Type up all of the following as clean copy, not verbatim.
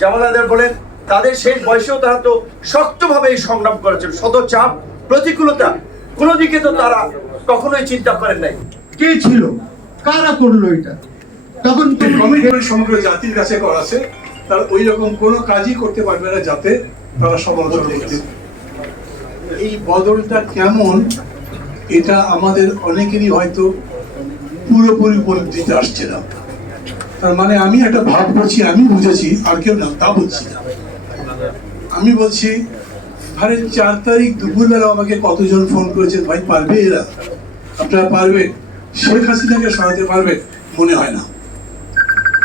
জামাল আদার বলেন, তাদের শেষ বয়সেও তারা তো শক্তভাবে এই সংগ্রাম করেছেন। শত চাপ, প্রতিকূলতা, কোনো দিকে তো তারা কখনোই চিন্তা করেন নাই। কে ছিল, কারা করলো এটা? তখন কমিটমেন্ট সমগ্র জাতির কাছে করা আছে, তারা ওই রকম কোনো কাজই করতে পারবে না যাতে তারা সমালোচনা করতে। এই বদলটা কেমন, এটা আমাদের অনেকেরই হয়তো পুরোপুরি উপলব্ধিতে আসছে না। তার মানে আমি একটা ভাব করছি, আমি বুঝেছি, আর কেউ না তা বলছি না। আমি বলছি, আরে 4 তারিখ দুপুরবেলা আমাকে কতজন ফোন করেছে, ভাই পারবে এরা, আপনারা পারবেন, শেখ হাসিনাকে সরাতে পারবেন? মনে হয় না।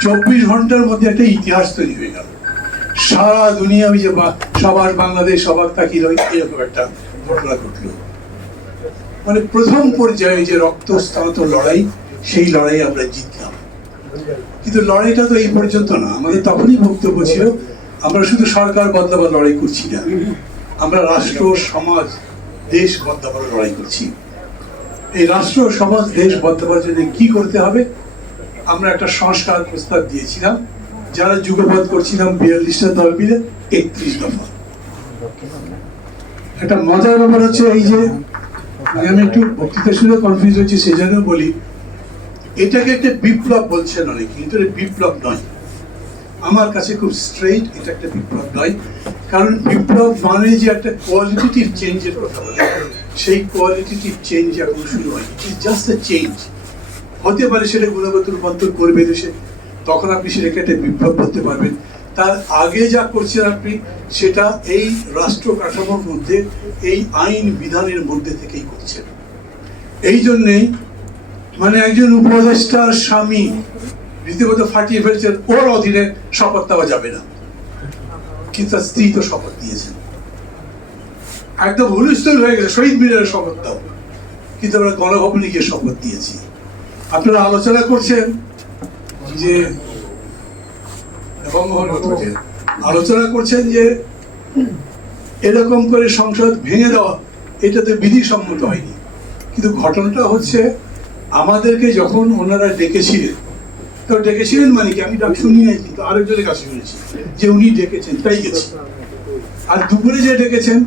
24 ঘন্টার মধ্যে একটা ইতিহাস তৈরি হয়ে গেল। সারা দুনিয়া ওই যে সবার বাংলাদেশ সবার তাকিয়ে রই, এরকম একটা ঘটনা ঘটলো। মানে প্রথম পর্যায়ে যে রক্তস্নাত লড়াই, সেই লড়াই আমরা জিতলাম। কিন্তু লড়াইটা তো এই পর্যন্ত না। আমাদের তখনই বক্তব্য ছিল, আমরা শুধু সরকার বদলাবার লড়াই করছি না, আমরা রাষ্ট্র, সমাজ, দেশ বদলাবার লড়াই করছি। এই রাষ্ট্র, সমাজ, দেশ বদলাবার জন্য কি করতে হবে, আমরা একটা সংস্কার প্রস্তাব দিয়েছিলাম। যারা যুগপৎ করছিলাম 42টা দল মিলে 31 দফা। একটা মজার ব্যাপার হচ্ছে, এই যে আমি একটু বক্তৃতা শুনে কনফিউজ হচ্ছি, সেজন্য বলি, এটাকে একটা বিপ্লব বলছেন অনেকে, কিন্তু এটা বিপ্লব নয়। আমার কাছে খুব স্ট্রেইট, এটা একটা বিপ্লব নয়। কারণ বিপ্লব মানে যে একটা কোয়ালিটেটিভ চেঞ্জের কথা বলে, সেই কোয়ালিটেটিভ চেঞ্জ এখন শুরু হয়। It just a change. হতে পারে সেটা গুণগত রূপান্তর করবে দেশে, তখন আপনি সেটাকে একটা বিপ্লব করতে পারবেন। তার আগে যা করছেন আপনি, সেটা এই রাষ্ট্র কাঠামোর মধ্যে, এই আইন বিধানের মধ্যে থেকেই করছেন। এই জন্যেই মানে একজন উপদেষ্টার স্বামী রীতিমতো ফাটিয়ে ফেলছেন, ওর অধীনে শপথ দেওয়া যাবে না, কিন্তু তার স্ত্রী তো শপথ দিয়েছেন। একদম হুলস্থুল হয়ে গেছে, শহীদ মিনারের শপথ দাও, কিন্তু আমরা গণভবনে গিয়ে শপথ দিয়েছি। আপনারা আলোচনা করছেন যে আলোচনা করছেন যে এরকম করে সংসদ ভেঙে দেওয়া, এটা তো বিধিসম্মত হয়নি। কিন্তু ঘটনাটা হচ্ছে, আমাদেরকে যখন ওনারা ডেকেছিলেন, তো ডেকেছিলেন মানে কি, আমি ডাক শুনি নাই, কিন্তু আরেকজনের কাছে শুনেছি যে উনি ডেকেছেন, তাই গেছি। আর দুপুরে যে ডেকেছেন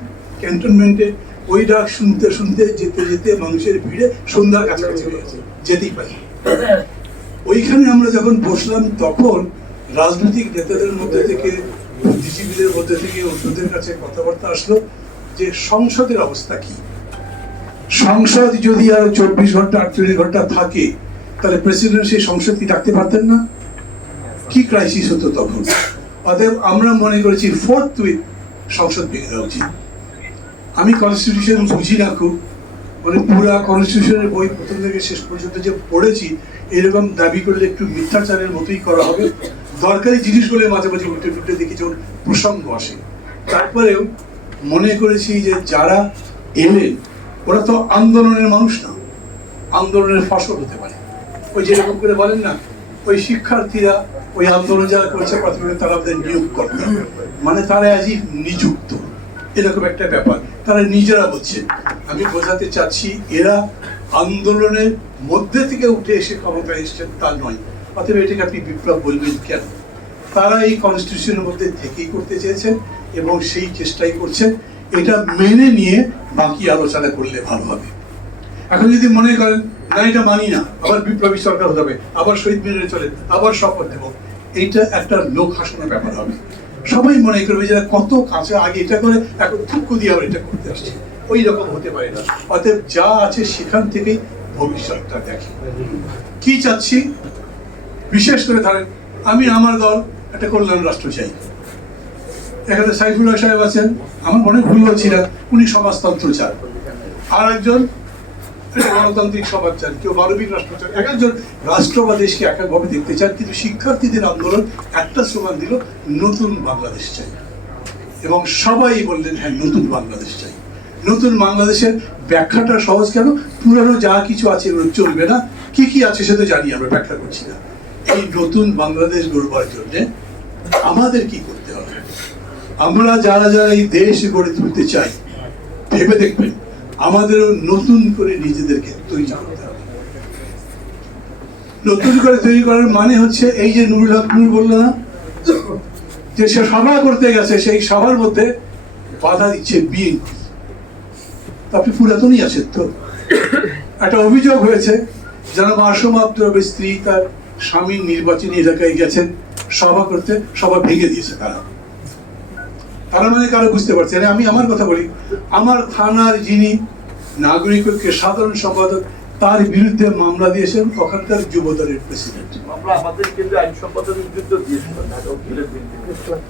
ক্যান্টনমেন্টে, ওই ডাক শুনতে শুনতে যেতে যেতে মানুষের ভিড়ে সন্ধ্যার কাছাকাছি হয়ে গেছে, যেতেই পারি। ওইখানে আমরা যখন বসলাম, তখন রাজনৈতিক নেতাদের মধ্যে থেকে, বুদ্ধিজীবীদের মধ্যে থেকে অন্যদের কাছে কথাবার্তা আসলো যে সংসদের অবস্থা কি। সংসদ যদি আরো 24 ঘন্টা 48 ঘন্টা থাকে, তাহলে প্রেসিডেন্ট সেই সংসদ কি ডাকতে পারতেন না? কি ক্রাইসিস হতো তখন। অতএব আমরা মনে করেছি ফোর্থউইথ সংসদ ভেঙে দেওয়া উচিত। আমি কনস্টিটিউশন বুঝি না খুব, মানে পুরা কনস্টিটিউশনের বই প্রথম থেকে শেষ পর্যন্ত যে পড়েছি, এরকম দাবি করলে একটু মিথ্যাচারের মতোই করা হবে। দরকারি জিনিসগুলো মাঝে মাঝে উল্টে টুটে দেখি যখন প্রসঙ্গ আসে। তারপরেও মনে করেছি যে যারা এলেন, ওরা তো আন্দোলনের মানুষ না, আন্দোলনের ফসল হতে পারে। ওই যেরকম করে বলেন না, ওই শিক্ষার্থীরা ওই আন্দোলন যারা করছে, প্রথমে তারা আমাদের নিয়োগ করতে, মানে তারা আজই নিযুক্ত, এরকম একটা ব্যাপার তারা নিজেরা বলছে। আমি বোঝাতে চাচ্ছি, এরা আন্দোলনের মধ্যে থেকে উঠে এসে ক্ষমতায় এসেছেন তা নয়। অতএব এটাকে আপনি বিপ্লব বলবেন কেন? তারা এই কনস্টিটিউশনের মধ্যে থেকেই করতে চেয়েছেন এবং সেই চেষ্টাই করছেন। এটা মেনে নিয়ে বাকি আলোচনা করলে ভালো হবে। এখন যদি মনে করেন না, এটা মানি না, আবার বিপ্লবী সরকার হতে হবে, আবার শহীদ মিনারে চলে, আবার শপথ দেব, এইটা একটা লোক হাসানোর ব্যাপার হবে। সবাই মনে করবে যে কত কাছে আগে এটা করে, এখন থুকু দিয়ে আবার এটা করতে আসছে। ওই রকম হতে পারে না। অতএব যা আছে সেখান থেকেই ভবিষ্যৎটা দেখি। কি চাচ্ছি, বিশেষ করে ধরেন আমি আমার দল একটা কল্যাণ রাষ্ট্র চাই। এখানে সাইফুল্লাহ সাহেব আছেন, আমার মনে ভুল হচ্ছিল, উনি সমাজতন্ত্র চান। আর একজন গণতান্ত্রিক সমাজ চান, কেউ মানবিক রাষ্ট্র চান। এক একজন রাষ্ট্র বা দেশকে এক একভাবে দেখতে চান। কিন্তু শিক্ষার্থীদের আন্দোলন একটা স্লোগান দিল, নতুন বাংলাদেশ চাই। এবং সবাই বললেন হ্যাঁ, নতুন বাংলাদেশ চাই। নতুন বাংলাদেশের ব্যাখ্যাটা সহজ কেন, পুরানো যা কিছু আছে এগুলো চলবে না, কি কি আছে সে তো জানি, আমরা ব্যাখ্যা করছি না। এই নতুন বাংলাদেশ গড়বার জন্য আমাদের কি করতে হবে? আমরা যারা যারা এই দেশ গড়ে তুলতে চাই, ভেবে দেখবেন আমাদেরও নতুন করে নিজেদেরকে তৈরি করতে হবে। নতুন করে তৈরি করার মানে হচ্ছে, এই যে নুরুল হক নূর বলল না, যে সে সভা করতে গেছে, সেই সভার মধ্যে বাধা দিচ্ছে বিএনপি। আপনি পুরাতনই আছেন তো। একটা অভিযোগ হয়েছে, জনাব আসম আব্দুর রবের স্ত্রী তার স্বামীর নির্বাচনী এলাকায় গেছেন সভা করতে, সভা ভেঙে দিয়েছে তারা মানে কারো বুঝতে পারছে না। আমি আমার কথা বলি, আমার থানার যিনি নাগরিক ঐক্যের সাধারণ সম্পাদক, তার বিরুদ্ধে মামলা দিয়েছেন ওখানকার যুব দলের প্রেসিডেন্ট।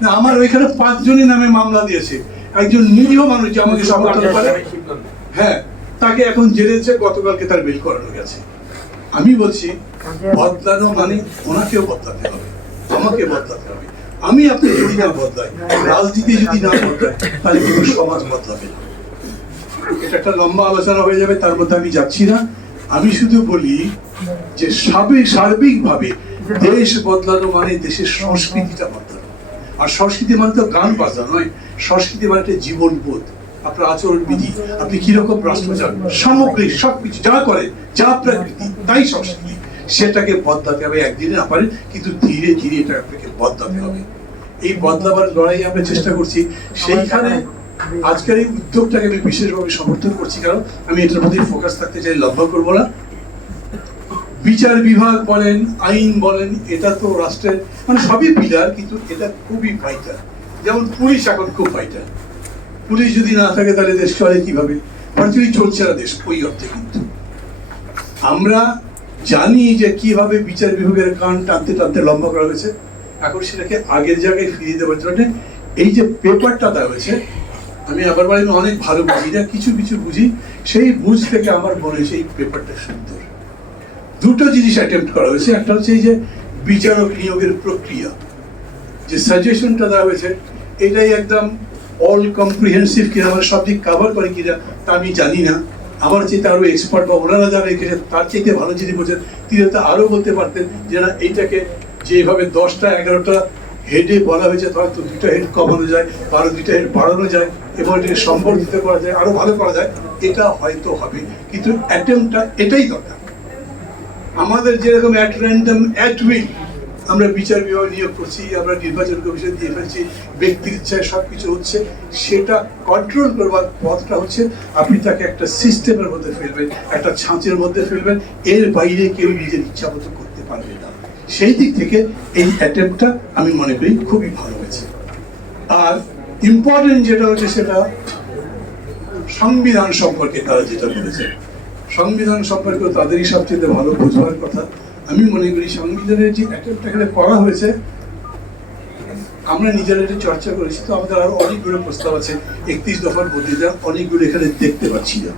না, আমার ওইখানে 5 জনের নামে মামলা দিয়েছে। একজন নিরীহ মানুষ যে আমাকে সমর্থন করে, হ্যাঁ, তাকে এখন জেলেছে, গতকালকে তার বেল করানো গেছে। আমি বলছি বদলানো মানে ওনাকেও বদলাতে হবে, আমাকে বদলাতে হবে। আমি আপনি যদি না বদলাই, রাজনীতি যদি না বদলায়, তাহলে কিন্তু সমাজ বদলাবে না। এটা একটা লম্বা আলোচনা হয়ে যাবে, তার মধ্যে আমি যাচ্ছি না। আমি শুধু বলি যে সার্বিকভাবে দেশ বদলানো মানে দেশের সংস্কৃতিটা বদলানো। আর সংস্কৃতি মানে তো গান বাজনা নয়, সংস্কৃতি মানে একটা জীবনবোধ, আপনার আচরণ বিধি, আপনি কিরকম রাষ্ট্র চান, সামগ্রিক সবকিছু যা করে, যা প্রকৃতি তাই সংস্কৃতি। সেটাকে বদলাতে হবে, একদিনে না পারেন, কিন্তু ধীরে ধীরে এটা আপনাকে বদলাতে হবে। এই বদলাবার লড়াই আমরা চেষ্টা করছি। সেইখানে আজকের এই উদ্যোগটাকে আমি বিশেষভাবে সমর্থন করছি, কারণ আমি এটার মধ্যে ফোকাস থাকতে চাই, লম্বা করবো না। বিচার বিভাগ বলেন, আইন বলেন, এটা তো রাষ্ট্রের মানে সবই পিলার, কিন্তু এটা খুবই ভাইটাল। যেমন পুলিশ এখন খুব ভাইটাল। পুলিশ যদি না থাকে তাহলে দেশ চলে কিভাবে? ভার্চুয়ালি চলছে না দেশ ওই অর্থে। কিন্তু আমরা জানি যে কিভাবে বিচার বিভাগের কান টানতে টানতে লম্বা করা হয়েছে। এখন সেটাকে আগের জায়গায় ফিরিয়ে দেওয়ার জন্য এই যে পেপারটা দেওয়া হয়েছে, আমি আবার আমি অনেক ভালো বুঝি না, কিছু কিছু বুঝি, সেই বুঝ থেকে আমার মনে হয়েছে এই পেপারটা সুন্দর। দুটো জিনিস অ্যাটেম্প্ট করা হয়েছে। একটা হচ্ছে এই যে বিচারক নিয়োগের প্রক্রিয়া, যে সাজেশনটা দেওয়া হয়েছে, এটাই একদম অল কম্প্রিহেন্সিভ কিনা, মানে সব দিক কাভার করে কিনা তা আমি জানি না। আমার চেয়ে আরো এক্সপার্ট বা ওনারা যারা এখানে তার চাইতে ভালো যিনি বোঝেন, তিনি তো আরো বলতে পারতেন যে না, এইটাকে যেভাবে 10টা 11টা হেডে বলা হয়েছে, হয়তো 2টা হেড কমানো যায়, আরো 2টা হেড বাড়ানো যায়, এবং এটাকে সম্বর্ধিত করা যায়, আরো ভালো করা যায়, এটা হয়তো হবে। কিন্তু অ্যাটেম্পটা এটাই দরকার। আমাদের যেরকম অ্যাট র্যান্ডম অ্যাট উইল আমরা বিচার বিভাগ নিয়োগ করছি, আমরা নির্বাচন কমিশন দিয়ে ফেলছি, ব্যক্তির ইচ্ছায় সবকিছু হচ্ছে, সেটা কন্ট্রোল করবার পথটা হচ্ছে আপনি তাকে একটা সিস্টেমের মধ্যে ফেলবেন, একটা ছাঁচের মধ্যে ফেলবেন, এর বাইরে কেউ নিজের ইচ্ছা মতো করতে পারবে না। সেই দিক থেকে এই অ্যাটেম্পটা আমি মনে করি খুবই ভালো হয়েছে। আর ইম্পর্টেন্ট যেটা হচ্ছে সেটা সংবিধান সম্পর্কে তারা যেটা বলেছে, সংবিধান সম্পর্কে তাদেরই সবচেয়ে ভালো বোঝবার কথা। আমি মনে করি সংবিধানের যে অ্যাটেম্পটা এখানে করা হয়েছে, আমরা নিজেরা এটা চর্চা করেছি, তো আমাদের আরো অনেকগুলো প্রস্তাব আছে। 31 দফার বদলিটা অনেকগুলো এখানে দেখতে পাচ্ছি না।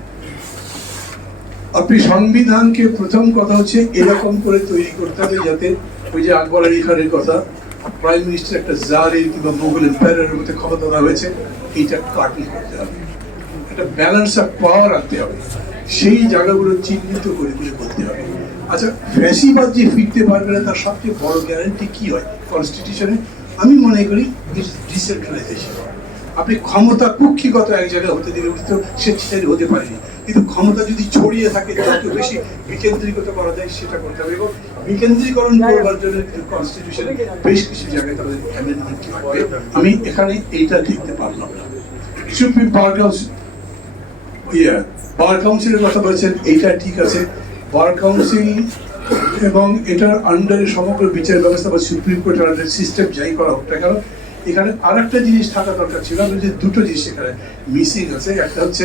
আপনি সংবিধানকে প্রথম কথা হচ্ছে এরকম করে তৈরি করতে হবে যাতে ওই যে আকবর আলী খানের কথা, প্রাইম মিনিস্টার একটা জারের কিংবা মোগল এম্পায়ারের মধ্যে ক্ষমতা দেওয়া হয়েছে, এইটা কাটিং করতে হবে, একটা ব্যালেন্স অফ পাওয়ার রাখতে হবে, সেই জায়গাগুলো চিহ্নিত করে করে বলতে হবে। আচ্ছা, ফ্যাসিবাদ যে ফিরতে পারবে না তার সবচেয়ে বড় গ্যারান্টি কি হয় কনস্টিটিউশনে? আমি মনে করি ডিসেন্ট্রালাইজেশন। আপনি ক্ষমতা কুক্ষিগত এক জায়গায় হতে দিলে তো স্বেচ্ছাচারী হতে পারেনি, কিন্তু ক্ষমতা যদি ছড়িয়ে থাকে, যত বেশি বিকেন্দ্রীকৃত করা যায় সেটা করতে হবে। এবং বিকেন্দ্রীকরণ করবার জন্য কনস্টিটিউশনে বেশ কিছু জায়গায় তাদের অ্যামেন্ডমেন্ট লাগবে। আমি এখানে এইটা দেখতে পারলাম না। সুপ্রিম বার কাউন্সিলের কথা বলছেন, এইটা ঠিক আছে। বার কাউন্সিল এবং এটার আন্ডারে সমগ্র বিচার ব্যবস্থা বা সুপ্রিম কোর্টের আন্ডার সিস্টেম যাই করা হোক না কেন, এখানে আর একটা জিনিস থাকা দরকার ছিল। যে দুটো জিনিস এখানে মিসিং আছে। একটা হচ্ছে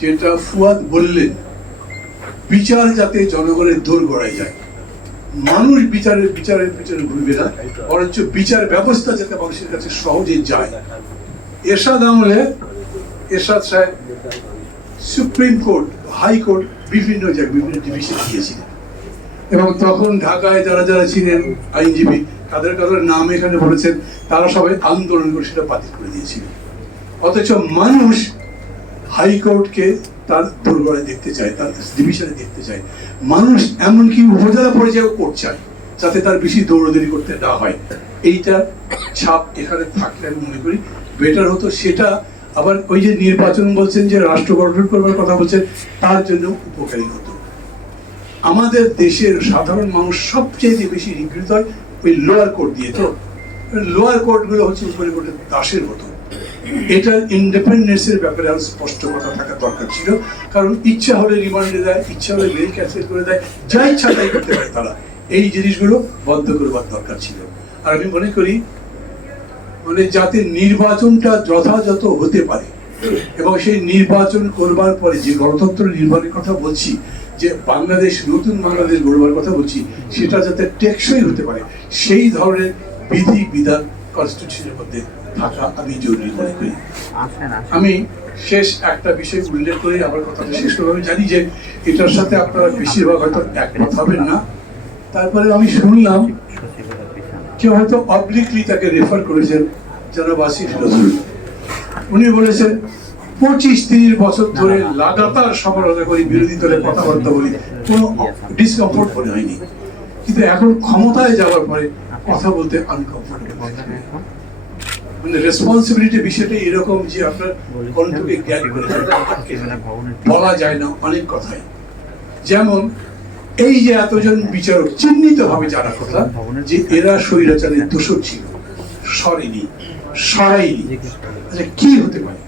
যেটা ফুয়াদ বললেন, বিচার যাতে জনগণের দোর গড়ায় যায়, মানুষ বিচারের পিছনে ঘুরবে না, বরঞ্চ বিচার ব্যবস্থা যাতে মানুষের কাছে সহজে যায়। এরশাদ আমলে এরশাদ সাহেব সুপ্রিম কোর্ট, হাইকোর্ট বিভিন্ন জায়গায় বিভিন্ন ডিভিশন দিয়েছিলেন, এবং তখন ঢাকায় যারা যারা ছিলেন আইনজীবী, তাদের কাদের নাম এখানে বলেছেন, তারা সবাই আন্দোলন করে সেটা বাতিল করে দিয়েছিলেন। অথচ মানুষ হাইকোর্টকে তার দোরগোড়ায় দেখতে চায়, তার ডিভিশনে দেখতে চায়। মানুষ এমনকি উপজেলা পর্যায়েও কোর্ট চায়, যাতে তার বেশি দৌড়দৌড়ি করতে না হয়। এইটা ছাপ এখানে থাকলে আমি মনে করি বেটার হতো। সেটা আবার ওই যে নির্বাচন বলছেন, যে রাষ্ট্র গঠন করবার কথা বলছেন, তার জন্য উপকারী হতো। আমাদের দেশের সাধারণ মানুষ সবচেয়ে বেশি নিগৃহীত হয় ওই লোয়ার কোর্ট দিয়ে। তো লোয়ার কোর্টগুলো হচ্ছে উপরে কোর্টের দাসের মতো। এটার ইন্ডিপেন্ডেন্সের ব্যাপারে আরো স্পষ্ট কথা থাকা দরকার ছিল, কারণ ইচ্ছা হলে রিমান্ডে দেয়, ইচ্ছা হলে মেল ক্যান্সেল করে দেয়, যা ইচ্ছা তাই করতে পারে তারা। এই জিনিসগুলো বন্ধ করবার দরকার ছিল। আর আমি মনে করি মানে যাতে নির্বাচনটা যথাযথ হতে পারে, এবং সেই নির্বাচন করবার পরে যে গণতন্ত্র নির্মাণের কথা বলছি, যে বাংলাদেশ নতুন বাংলাদেশ গড়বার কথা বলছি, সেটা যাতে টেকসই হতে পারে সেই ধরনের বিধি বিধান কনস্টিটিউশনের মধ্যে থাকা আমি জরুরি মনে করি। আমি শেষ একটা বিষয় উল্লেখ করে আমার কথাটা শেষ করবো। আমি জানি যে এটার সাথে আপনারা বেশিরভাগ হয়তো একমত হবেন না, তারপরে আমি শুনলাম কেউ হয়তো অবলিকলি তাকে রেফার করেছেন জনাব আসিফ নজরুল। উনি বলেছেন 25-30 বছর ধরে লাগাতার সমালোচনা করি, বিরোধী দলের কথাবার্তা বলি, কোনো ডিসকমফোর্ট মনে হয়নি, কিন্তু এখন ক্ষমতায় যাওয়ার পরে কথা বলতে আনকমফোর্টেবল। মানে রেসপন্সিবিলিটি বিষয়টা এরকম যে আপনার কণ্ঠকে জ্ঞান করে বলা যায় না অনেক কথাই। যেমন এই যে এতজন বিচারক চিহ্নিত ভাবে জানা কথা যে এরা স্বৈরাচারের দোষর ছিল, সরেনি, সরাইনি, কি হতে পারে?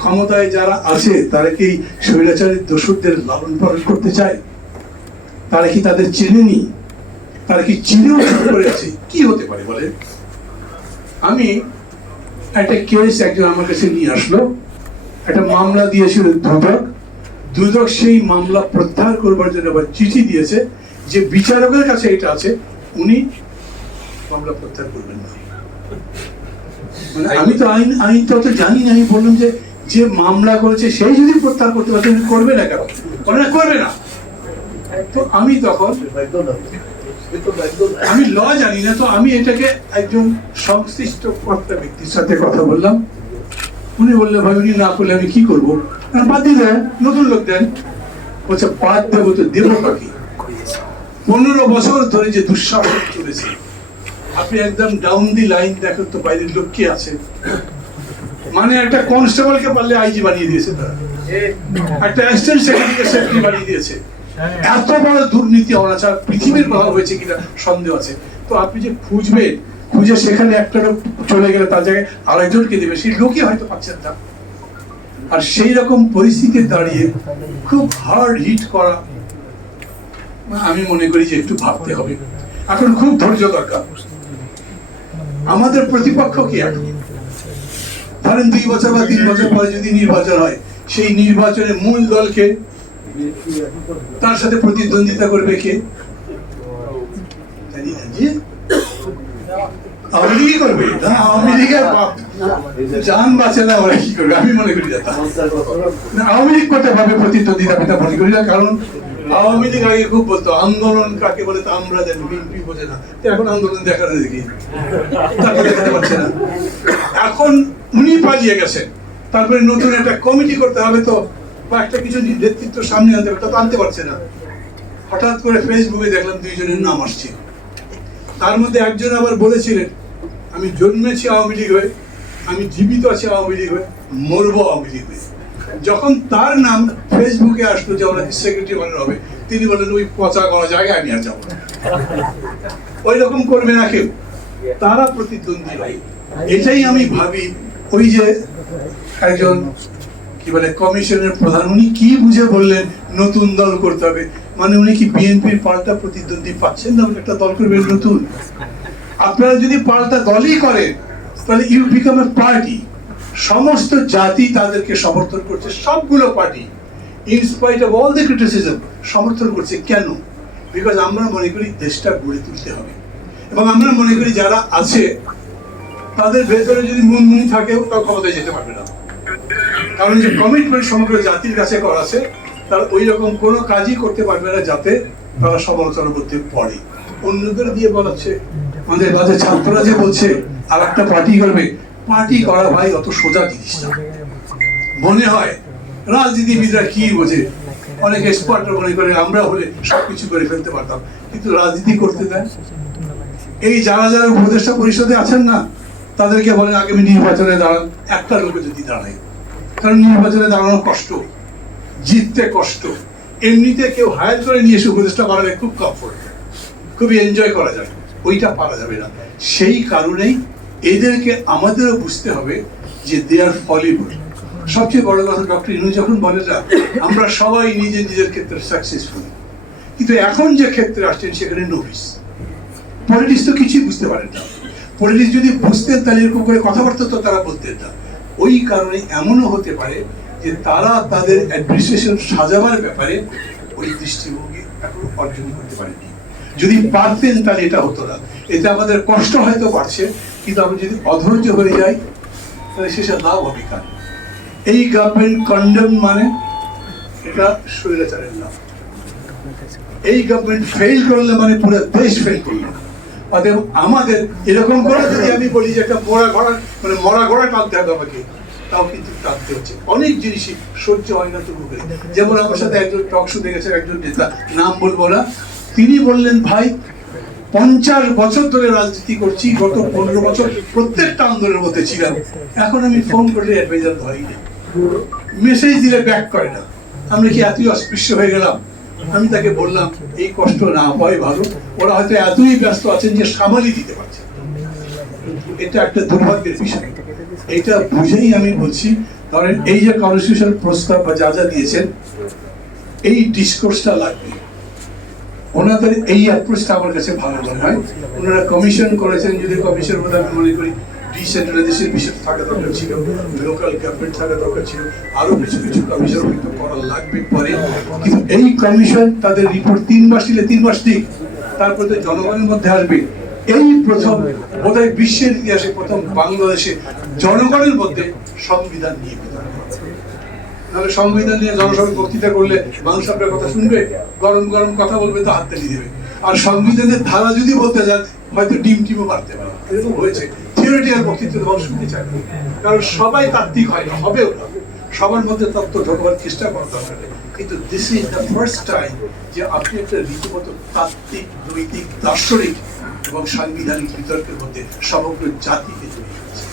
ক্ষমতায় যারা আছে তারা কি স্বৈরাচারের দোষরদের লালন পালন করতে চায়? তারা কি তাদের চেনেনি? তারা কি চিনেও করে আছে? কি হতে পারে বলেন? আমি একটা কেস একজন আমার কাছে নিয়ে আসলো, একটা মামলা দিয়েছিল দুদক সেই মামলা প্রত্যাহার করবার জন্য আবার চিঠি দিয়েছে যে বিচারকের কাছে এটা আছে, উনি মামলা প্রত্যাহার করবেন না। মানে আমি তো আইন তত জানি না, আমি বললাম যে যে মামলা করেছে সেই যদি প্রত্যাহার করতে পারে করবে না কেন? করবে না। তো আমি তখন আমি ল জানি না, তো আমি এটাকে একজন সংশ্লিষ্ট কর্তা ব্যক্তির সাথে কথা বললাম। উনি বললেন ভাই উনি না করলে আমি কি করবো? বাদ দিয়ে দেন, নতুন লোক দেন। বলছে বাদ দেবো তো দেবো কাকে? 15 বছর ধরে যে দুঃশাসন চলেছে, আপনি একদম ডাউন দি লাইন দেখেন তো বাইরের লোক কি আছে। মানে একটা কনস্টেবলকে পারলে আইজি বানিয়ে দিয়েছে তারা, একটা অ্যাসিস্ট্যান্ট সেক্রেটারিকে সেক্রেটারি বানিয়ে দিয়েছে। এত বড় দুর্নীতি অনাচার পৃথিবীর কোথাও হয়েছে কিনা সন্দেহ আছে। তো আপনি যে খুঁজবেন, খুঁজে সেখানে একটা লোক চলে গেলে তার জায়গায় আরেকজনকে দেবে, সেই লোকই হয়তো পাচ্ছেন না। আর সেই রকম পরিস্থিতি দাঁড়িয়ে খুব হার্ড হিট করা, আমি মনে করি যে একটু ভাবতে হবে। এখন খুব ধৈর্য দরকার। আমাদের প্রতিপক্ষ কি এখন? ধরেন 2 বছর বা 3 বছর পরে যদি নির্বাচন হয়, সেই নির্বাচনে মূল দলকে তার সাথে প্রতিদ্বন্দ্বিতা করবে কে? জানি না যে আওয়ামী লীগই করবে না, আওয়ামী লীগের জান বাঁচে না, ওরা কি করবে? আমি মনে করি আওয়ামী লীগ করতে পারবে প্রতিদ্বন্দ্বিতা, মনে করি না। কারণ আওয়ামী লীগ আগে খুব বলতো আন্দোলন কাকে বলে তা আমরা জানি, বিএনপি বোঝে না। এখন আন্দোলন দেখা না দেখি, তাকে দেখাতে পারছে না। এখন উনি পালিয়ে গেছেন, তারপরে নতুন একটা কমিটি করতে হবে, তো বা একটা কিছু নেতৃত্ব সামনে আনতে হবে, তা তো আনতে পারছে না। হঠাৎ করে ফেসবুকে দেখলাম 2 জনের নাম আসছে। তার মধ্যে একজন আবার বলেছিলেন আমি জন্মেছি আওয়ামী লীগ হয়ে, আমি জীবিত আছি আওয়ামী লীগ হয়ে, মরবো আওয়ামী লীগ হয়ে। যখন তার নাম ফেসবুকে আসলো যে ওনাকে সেক্রেটারি বানানো হবে, তিনি বললেন ওই পচা করা জায়গায় আমি আর যাবো না। ওই রকম করবে না কেউ, তারা প্রতিদ্বন্দ্বী হয়। এটাই আমি ভাবি। ওই যে একজন কি বলে কমিশনের প্রধান, উনি কি বুঝে বললেন নতুন দল করতে হবে? মানে উনি কি বিএনপির পাল্টা প্রতিদ্বন্দ্বী পাচ্ছেন না? একটা দল করবেন নতুন। আপনারা যদি পাল্টা দলই করেন তাহলে ইউ বিকাম এ পার্টি। সমস্ত জাতি তাদেরকে সমর্থন করছে, সবগুলো party in spite of all the criticism সমর্থন করছে। কেন? বিকজ আমরা মনে করি দেশটা গড়ে তুলতে হবে, এবং আমরা মনে করি যারা আছে তাদের ভেতরে যদি মুনমুন থাকেও তাও ক্ষমতায় যেতে পারবে না। কারণ যে কমিটমেন্ট সমগ্র জাতির কাছে করা আছে, তারা ওই রকম কোনো কাজই করতে পারবে না যাতে তারা সমালোচনার মধ্যে পড়ে। অন্যদের দিয়ে বলাচ্ছে, আমাদের বাজে ছাত্ররা যে বলছে আর একটা পার্টি করবে, পার্টি করা ভাই অত সোজা জিনিস না। মনে হয় রাজনীতিবিদরা কি বোঝে, অনেক এক্সপার্ট মনে করে আমরা হলে সবকিছু করে ফেলতে পারতাম, কিন্তু রাজনীতি করতে দেয়। এই যারা যারা উপদেষ্টা পরিষদে আছেন না, তাদেরকে বলেন আগামী নির্বাচনে দাঁড়ান, একটা লোকে যদি দাঁড়ায়। কারণ নির্বাচনে দাঁড়ানো কষ্ট, জিততে কষ্ট। এমনিতে কেউ হায়ার করে নিয়ে এসে উপদেষ্টা বানালে খুব কমফোর্ট, খুবই এনজয় করা যায়। ওইটা পারা যাবে না। সেই কারণেই এদেরকে আমাদেরও বুঝতে হবে যে দে আর ফলিবল। সবচেয়ে বড় কথা, ডক্টর ইনু যখন বলে না আমরা সবাই নিজের নিজের ক্ষেত্রে সাকসেসফুল, কিন্তু এখন যে ক্ষেত্রে আসছেন সেখানে নোভিস। পলিটিক্স তো কিছুই বুঝতে পারেন না। পলিটিক্স যদি বুঝতেন তাহলে এরকম করে কথাবার্তা তো তারা বলতেন না। ওই কারণে এমনও হতে পারে যে তারা তাদের অ্যাডমিনিস্ট্রেশন সাজাবার ব্যাপারে ওই দৃষ্টিভঙ্গি এখন অর্জন করতে পারেনি। যদি পারতেন তাহলে এটা হতো না। এতে আমাদের কষ্ট হয়তো বাড়ছে, কিন্তু আমরা যদি অধৈর্য হয়ে যাই তাহলে শেষে লাভ হবে কার? এই গভর্নমেন্ট কন্ডেম মানে এটা স্বৈরাচারের লাভ। এই গভর্নমেন্ট ফেল করলে মানে পুরো দেশ ফেল করলো। অতএব আমাদের এরকম করে যদি আমি বলি যে একটা মরা ঘোড়া টানতে হবে আমাকে, তাও কিন্তু টানতে হচ্ছে। অনেক জিনিসই সহ্য হয় না তবু করে। যেমন আমার সাথে একজন টক শো দেখেছে একজন নেতা, নাম বলবো না, তিনি বললেন ভাই 50 বছর ধরে রাজনীতি করছি, গত 15 বছর প্রত্যেকটা আন্দোলনের মধ্যে ছিলাম, এখন আমি ফোন করলে অ্যাডভাইজার ধরি না, মেসেজ দিলে ব্যাক করে না, আমরা কি এতই অস্পৃশ্য হয়ে গেলাম? আমি তাকে বললাম এই কষ্ট না হয় ভালো, ওরা হয়তো এতই ব্যস্ত আছেন যে সামালই দিতে পারছে। এটা একটা দুর্ভাগ্যের বিষয়। এটা বুঝেই আমি বলছি, ধরেন এই যে কনস্টিটিউশন প্রস্তাব বা যা যা দিয়েছেন, এই ডিসকোর্সটা লাগবে। ওনাদের এই অ্যাপ্রোচটা আমার কাছে ভালো মনে হয়। ওনারা কমিশন করেছেন, যদি কমিশনের মধ্যে আমি মনে করি ডিসেন্ট্রালাইজেশন বিষয় থাকা দরকার ছিল, লোকাল গভর্নমেন্ট থাকা দরকার ছিল, আরো কিছু কিছু কমিশন হয়তো করা লাগবে পরে। কিন্তু এই কমিশন তাদের রিপোর্ট 3 মাস দিলে 3 মাস দিক, তারপরে তো জনগণের মধ্যে আসবে। এই প্রথম বোধহয় বিশ্বের ইতিহাসে প্রথম বাংলাদেশে জনগণের মধ্যে সংবিধান নিয়ে বিতর্ক। নাহলে সংবিধান নিয়ে জনসভায় বক্তৃতা করলে মানুষ আপনার কথা শুনবে, গরম গরম কথা বলবে তো হাততালি দেবে। আর সংবিধানের ধারা যদি বলতে যান হয়তো ডিম টিমও মারতে পারে। এরকম হয়েছে। থিওরিটিক্যাল বক্তৃতা তো মানুষ শুনতে চায় না, কারণ সবাই তাত্ত্বিক হয় না, হবেও না। সবার মধ্যে তত্ত্ব ঢোকাবার চেষ্টা করতে হবে। কিন্তু this is the first time যে আপনি একটা রীতিমতো তাত্ত্বিক, নৈতিক, দার্শনিক এবং সাংবিধানিক বিতর্কের মধ্যে সমগ্র জাতিকে জড়িয়ে ফেলছেন।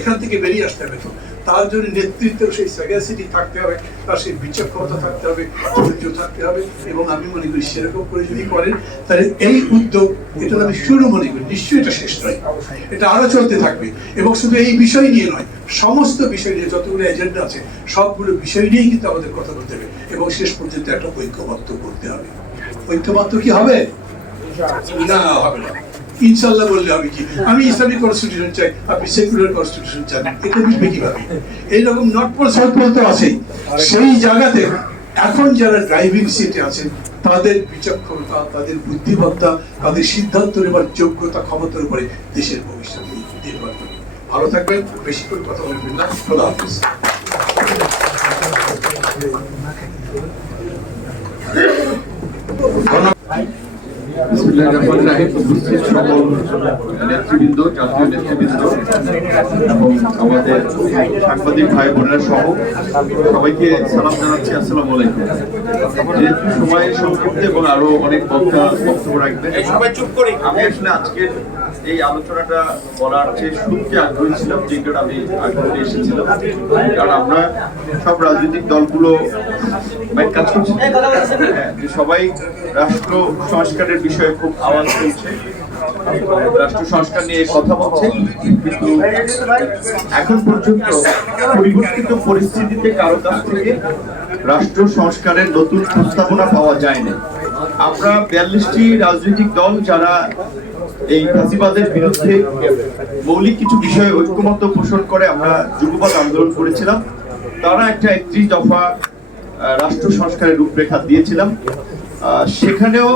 এখান থেকে বেরিয়ে আসতে হবে। তো তার জন্য নেতৃত্বের সেই স্যাগাসিটি থাকতে হবে, তার সেই বিচক্ষণতা থাকতে হবে, ধৈর্য থাকতে হবে। এবং আমি মনে করি সেরকম করে যদি করেন তাহলে এই উদ্যোগ, এটা আমি শুরু মনে করি, নিশ্চয়ই এটা শেষ নয়, এটা আরো চলতে থাকবে। এবং শুধু এই বিষয় নিয়ে নয়, সমস্ত বিষয় নিয়ে যতগুলো এজেন্ডা আছে সবগুলো বিষয় নিয়েই কিন্তু আমাদের কথা বলতে হবে এবং শেষ পর্যন্ত একটা ঐক্যবদ্ধ করতে হবে। ঐক্যবদ্ধ কি হবে? না, হবে না। ইনশাল্লাহ বললে হবে কি, আমি ইসলামিক কনস্টিটিউশন চাই, আপনি সেকুলার কনস্টিটিউশন চান, এটা বুঝবে কিভাবে? এইরকম নর্থ পোল সাউথ পোল তো আছেই। সেই জায়গাতে এখন যারা ড্রাইভিং সিটে আছেন তাদের বিচক্ষণতা, তাদের বুদ্ধিমত্তা, তাদের সিদ্ধান্ত নেবার যোগ্যতা, ক্ষমতার উপরে দেশের ভবিষ্যৎ নির্ভর করে। ভালো থাকবেন, বেশি করে কথা বলবেন না। খোদা হাফেজ। নেতৃবৃন্দ, জাতীয় নেতৃবৃন্দ এবং আমাদের সাংবাদিক ভাই বোনেরা সহ সবাইকে সালাম জানাচ্ছি, আসসালামু আলাইকুম। যেহেতু সময় সংক্ষিপ্ত এবং আরো অনেক বক্তব্য রাখবেন, আমি আসলে আজকের এই আলোচনাটা বলার চেয়ে শুনতে আগ্রহী ছিলাম, যে কারণে আমি আগ্রহে এসেছিলাম। কারণ আমরা সব রাজনৈতিক দলগুলো কাজ করছি, যে সবাই রাষ্ট্র সংস্কারের বিষয়ে খুব আওয়াজ তুলছে, রাষ্ট্র সংস্কার নিয়ে কথা বলছে, কিন্তু এখন পর্যন্ত পরিবর্তিত পরিস্থিতিতে কারো কাছ থেকে রাষ্ট্র সংস্কারের নতুন প্রস্তাবনা পাওয়া যায়নি। আমরা 42টি রাজনৈতিক দল যারা এই ফ্যাসিবাদের বিরুদ্ধে মৌলিক কিছু বিষয়ে ঐক্যমত্য পোষণ করে আমরা যুগপৎ আন্দোলন করেছিলাম, তারা একটা 31 দফা রাষ্ট্র সংস্কারের রূপরেখা দিয়েছিলাম। সেখানেও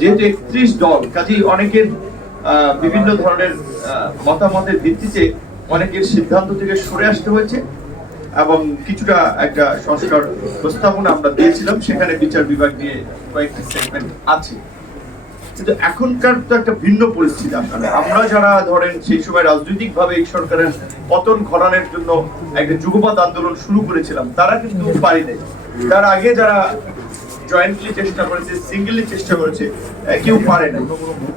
যেহেতু 31 দল, কাজেই অনেকের বিভিন্ন ধরনের মতামতের ভিত্তিতে অনেকের সিদ্ধান্ত থেকে সরে আসতে হয়েছে এবং কিছুটা একটা সংস্কার প্রস্তাবনা আমরা দিয়েছিলাম, সেখানে বিচার বিভাগ নিয়ে কয়েকটি সেগমেন্ট আছে। কিন্তু এখনকার তো একটা ভিন্ন পরিস্থিতি। আমরা যারা ধরেন সেই সময় রাজনৈতিক ভাবে এই সরকারের পতন ঘটানোর জন্য একটা যুগপৎ আন্দোলন শুরু করেছিলাম, তারা কিন্তু পারি নাই। তার আগে যারা জয়েন্টলি চেষ্টা করেছে, সিঙ্গেলি চেষ্টা করেছে, কেউ পারে না।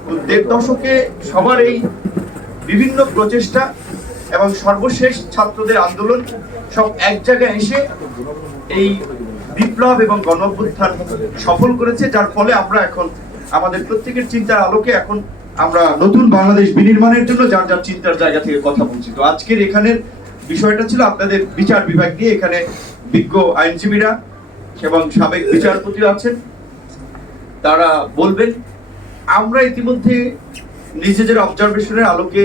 1.5 দশকে সবার এই বিভিন্ন প্রচেষ্টা এবং সর্বশেষ ছাত্রদের আন্দোলন সব এক জায়গায় এসে এই বিপ্লব এবং গণ অভ্যুত্থান সফল করেছে, যার ফলে আমরা এখন আমাদের প্রত্যেকের চিন্তার আলোকে এখন আমরা নতুন বাংলাদেশ বিনির্মাণের জন্য যার যার চিন্তার জায়গা থেকে কথা বলছি। তো আজকের এখানের বিষয়টা ছিল আপনাদের বিচার বিভাগ নিয়ে। এখানে বিজ্ঞ আইনজীবীরা এবং সাবেক বিচারপতিও আছেন, তারা বলবেন। আমরা ইতিমধ্যে নিজেদের অবজারভেশনের আলোকে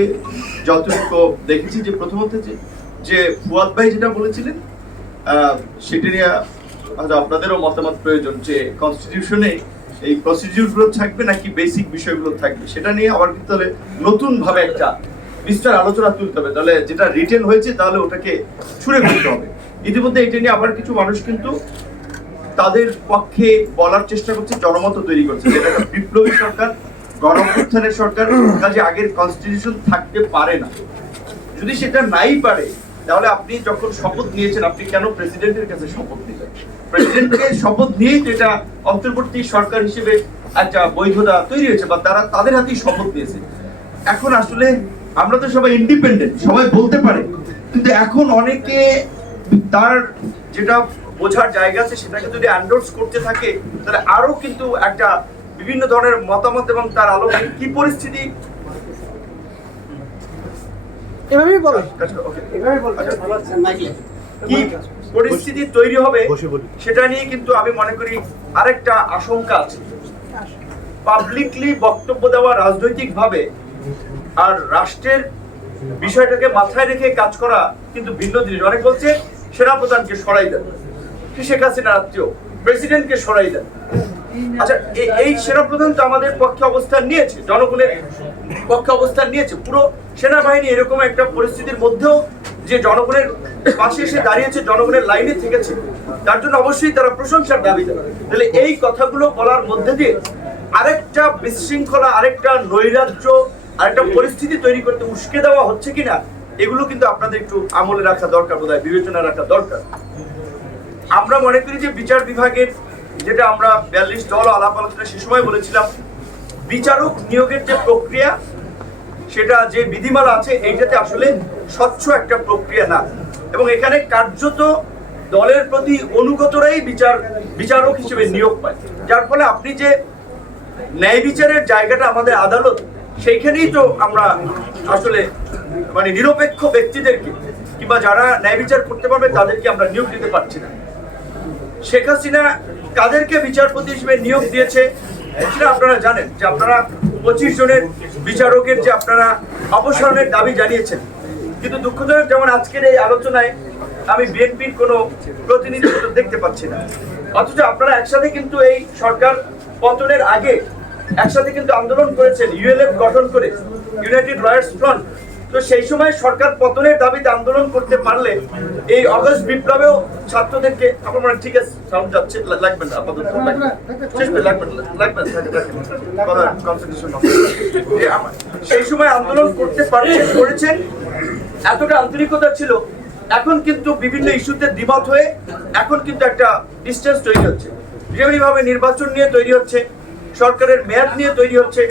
যতটুকু দেখেছি যে প্রথমত যে ফুয়াদ ভাই যেটা বলেছিলেন সেটা নিয়ে আপনাদেরও মতামত প্রয়োজন, যে কনস্টিটিউশনে এই প্রসিডিউরগুলো থাকবে নাকি বেসিক বিষয়গুলো থাকবে, সেটা নিয়ে আবার কিন্তু তাহলে নতুন ভাবে একটা বিস্তার আলোচনা তুলতে হবে। তাহলে যেটা রিটেন হয়েছে তাহলে ওটাকে ছুঁড়ে ফেলতে হবে। ইতিমধ্যে এটা নিয়ে আবার কিছু মানুষ কিন্তু তাদের পক্ষে বলার চেষ্টা করছে, জনমত তৈরি করছে, যেটা একটা বিপ্লবী সরকার, গণঅভ্যুত্থানের সরকার, কাজে আগের কনস্টিটিউশন থাকতে পারে না। যদি সেটা নাই পারে তাহলে আপনি যখন শপথ নিয়েছেন, আপনি কেন প্রেসিডেন্টের কাছে শপথ নিলেন? প্রেসিডেন্টকে শপথ নিয়েই যেটা অন্তর্বর্তী সরকার হিসেবে একটা বৈধতা তৈরি হয়েছে, বা তারা তাদের হাতেই শপথ নিয়েছে। এখন আসলে আমরা তো সবাই ইন্ডিপেন্ডেন্ট, সবাই বলতে পারে, কিন্তু এখন অনেকে তার যেটা বোঝার জায়গা আছে সেটাকে যদি এন্ডোর্স করতে থাকে, তাহলে আরো কিন্তু একটা বিভিন্ন ধরনের মতামত এবং তার আলোকে কি পরিস্থিতি এভাবেই বলো, কি পরিস্থিতি তৈরি হবে সেটা নিয়ে কিন্তু আমি মনে করি আরেকটা আশঙ্কা আছে। পাবলিকলি বক্তব্য দেওয়া রাজনৈতিক ভাবে আর রাষ্ট্রের বিষয়টাকে মাথায় রেখে কাজ করা কিন্তু ভিন্ন জিনিস। অনেক বলছে সেনাপ্রধানকে সরাই দেন, শেখ হাসিনার আত্মীয় প্রেসিডেন্টকে সরাই দেন। আচ্ছা, এই সেনাপ্রধান তো আমাদের পক্ষে অবস্থান নিয়েছে, জনগণের পক্ষে অবস্থান নিয়েছে। পুরো সেনাবাহিনী এরকম একটা পরিস্থিতির মধ্যেও যে জনগণের পাশে এসে দাঁড়িয়েছে, জনগণের লাইনে থেকেছে, তার জন্য অবশ্যই তারা প্রশংসার দাবিদার। তাহলে এই কথাগুলো বলার মধ্যে দিয়ে আরেকটা বিশৃঙ্খলা, আরেকটা নৈরাজ্য, আরেকটা পরিস্থিতি তৈরি করতে উস্কে দেওয়া হচ্ছে কিনা, এগুলো কিন্তু আপনাদের একটু আমলে রাখা দরকার, বোধহয় বিবেচনা রাখা দরকার। আমরা মনে করি যে বিচার বিভাগের যেটা আমরা 42 দল আলাপ আলোচনা সে সময় বলেছিলাম, বিচারক নিয়োগের যে প্রক্রিয়া, সেটা যে বিধিমালা আছে এইটাতে আসলে স্বচ্ছ একটা প্রক্রিয়া না, এবং এখানে কার্যত দলের প্রতি অনুগতরাই বিচারক হিসেবে নিয়োগ পায়। যার ফলে আপনি যে ন্যায় বিচারের জায়গাটা আমাদের আদালত, সেইখানেই তো আমরা আসলে মানে নিরপেক্ষ ব্যক্তিদেরকে কিংবা যারা ন্যায় বিচার করতে পারবে তাদেরকে আমরা নিয়োগ দিতে পারছি না। শেখ হাসিনা কাদেরকে বিচারপতি হিসেবে নিয়োগ দিয়েছে সেটা আপনারা জানেন, যে আপনারা 25 জনের বিচারকের যে আপনারা অপসারণের দাবি জানিয়েছেন, কিন্তু দুঃখজনক যেমন আজকের এই আলোচনায় আমি বিএনপির কোনো প্রতিনিধিত্ব দেখতে পাচ্ছি না। অথচ আপনারা একসাথে কিন্তু এই সরকার পতনের আগে একসাথে কিন্তু আন্দোলন করেছেন, ইউএলএফ গঠন করে, ইউনাইটেড লয়ার্স ফ্রন্ট। তো সেই সময় সরকার পতনের দাবিতে আন্দোলন করতে পারলে এই অগস্ট বিপ্লবেও ছাত্রদেরকে, আপনার মনে ঠিক আছে সাউন্ড যাচ্ছে, লাগবেন না আপাতত, সেই সময় আন্দোলন করতে করেছেন, এতটা আন্তরিকতা ছিল। এখন কিন্তু বিভিন্ন ইস্যুতে দ্বিমত হয়ে এখন কিন্তু একটা ডিসটেন্স তৈরি হচ্ছে, যেমনি ভাবে নির্বাচন নিয়ে তৈরি হচ্ছে, সরকারের মেয়াদ নিয়ে তৈরি হচ্ছে,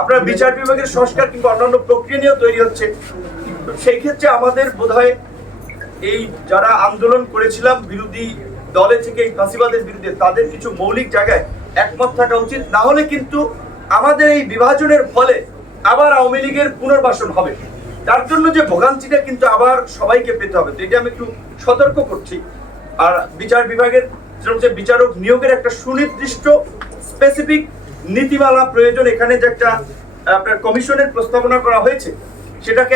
আপনার বিচার বিভাগের সংস্কার কিংবা অন্যান্য প্রক্রিয়া নিয়েও তৈরি হচ্ছে। সেই ক্ষেত্রে আমাদের বোধহয় এই যারা আন্দোলন করেছিলাম বিরোধী দলে থেকে এই ফাঁসিবাদের বিরুদ্ধে, তাদের কিছু মৌলিক জায়গায় একমত থাকা উচিত। না হলে কিন্তু আমাদের এই বিভাজনের ফলে আবার আওয়ামী লীগের পুনর্বাসন হবে, তার জন্য যে ভোগান্তিটা কিন্তু আবার সবাইকে পেতে হবে। তো এটা আমি একটু সতর্ক করছি। আর বিচার বিভাগের যে বিচারক নিয়োগের একটা সুনির্দিষ্ট স্পেসিফিক নীতিমালা প্রয়োজন। এখানে যে একটা আপনার কমিশনের প্রস্তাবনা করা হয়েছে, সেটাকে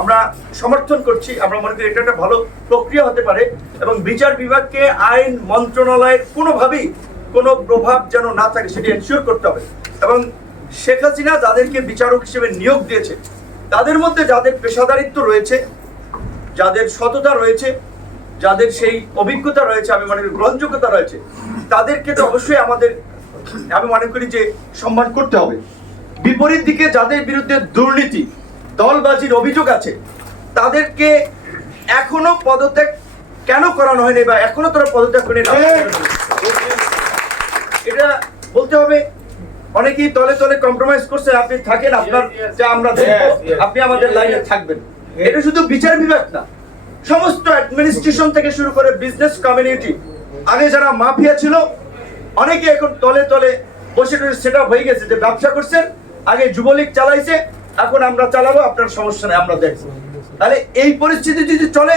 আমরা সমর্থন করছি। আমরা মনে করি এটা একটা ভালো প্রক্রিয়া হতে পারে, এবং বিচার বিভাগকে আইন মন্ত্রণালয়ের কোনোভাবেই কোনো প্রভাব যেন না থাকে সেটি এনশিওর করতে হবে। এবং শেখ হাসিনা যাদেরকে বিচারক হিসেবে নিয়োগ দিয়েছে, তাদের মধ্যে যাদের পেশাদারিত্ব রয়েছে, যাদের সততা রয়েছে, যাদের সেই অভিজ্ঞতা রয়েছে, আমি মনে করি গ্রহণযোগ্যতা রয়েছে, তাদেরকে তো অবশ্যই আমি মনে করি যে সম্মান করতে হবে। বিপরীত দিকে যাদের বিরুদ্ধে দুর্নীতি, দলবাজির অভিযোগ আছে, তাদেরকে এখনো পদত্যাগ কেন করানো হয়নি, বা এখনো তারা পদত্যাগ করেনি, এটা বলতে হবে। অনেকেই তলে তলে কম্প্রোমাইজ করছে, আপনি থাকেন, আপনার যা আমরা দেখবো, আপনি আমাদের লাইনে থাকবেন। এটা শুধু বিচার বিভাগ না, সমস্ত অ্যাডমিনিস্ট্রেশন থেকে শুরু করে বিজনেস কমিউনিটি, আগে যারা মাফিয়া ছিল অনেকে এখন তলে তলে বসে সেটা হয়ে গেছে যে ব্যবসা করছেন, আগে যুবলীগ চালাইছে, এখন আমরা চালাবো, আপনার সমস্যা নেই, আমরা দেখবো। তাহলে এই পরিস্থিতি যদি চলে,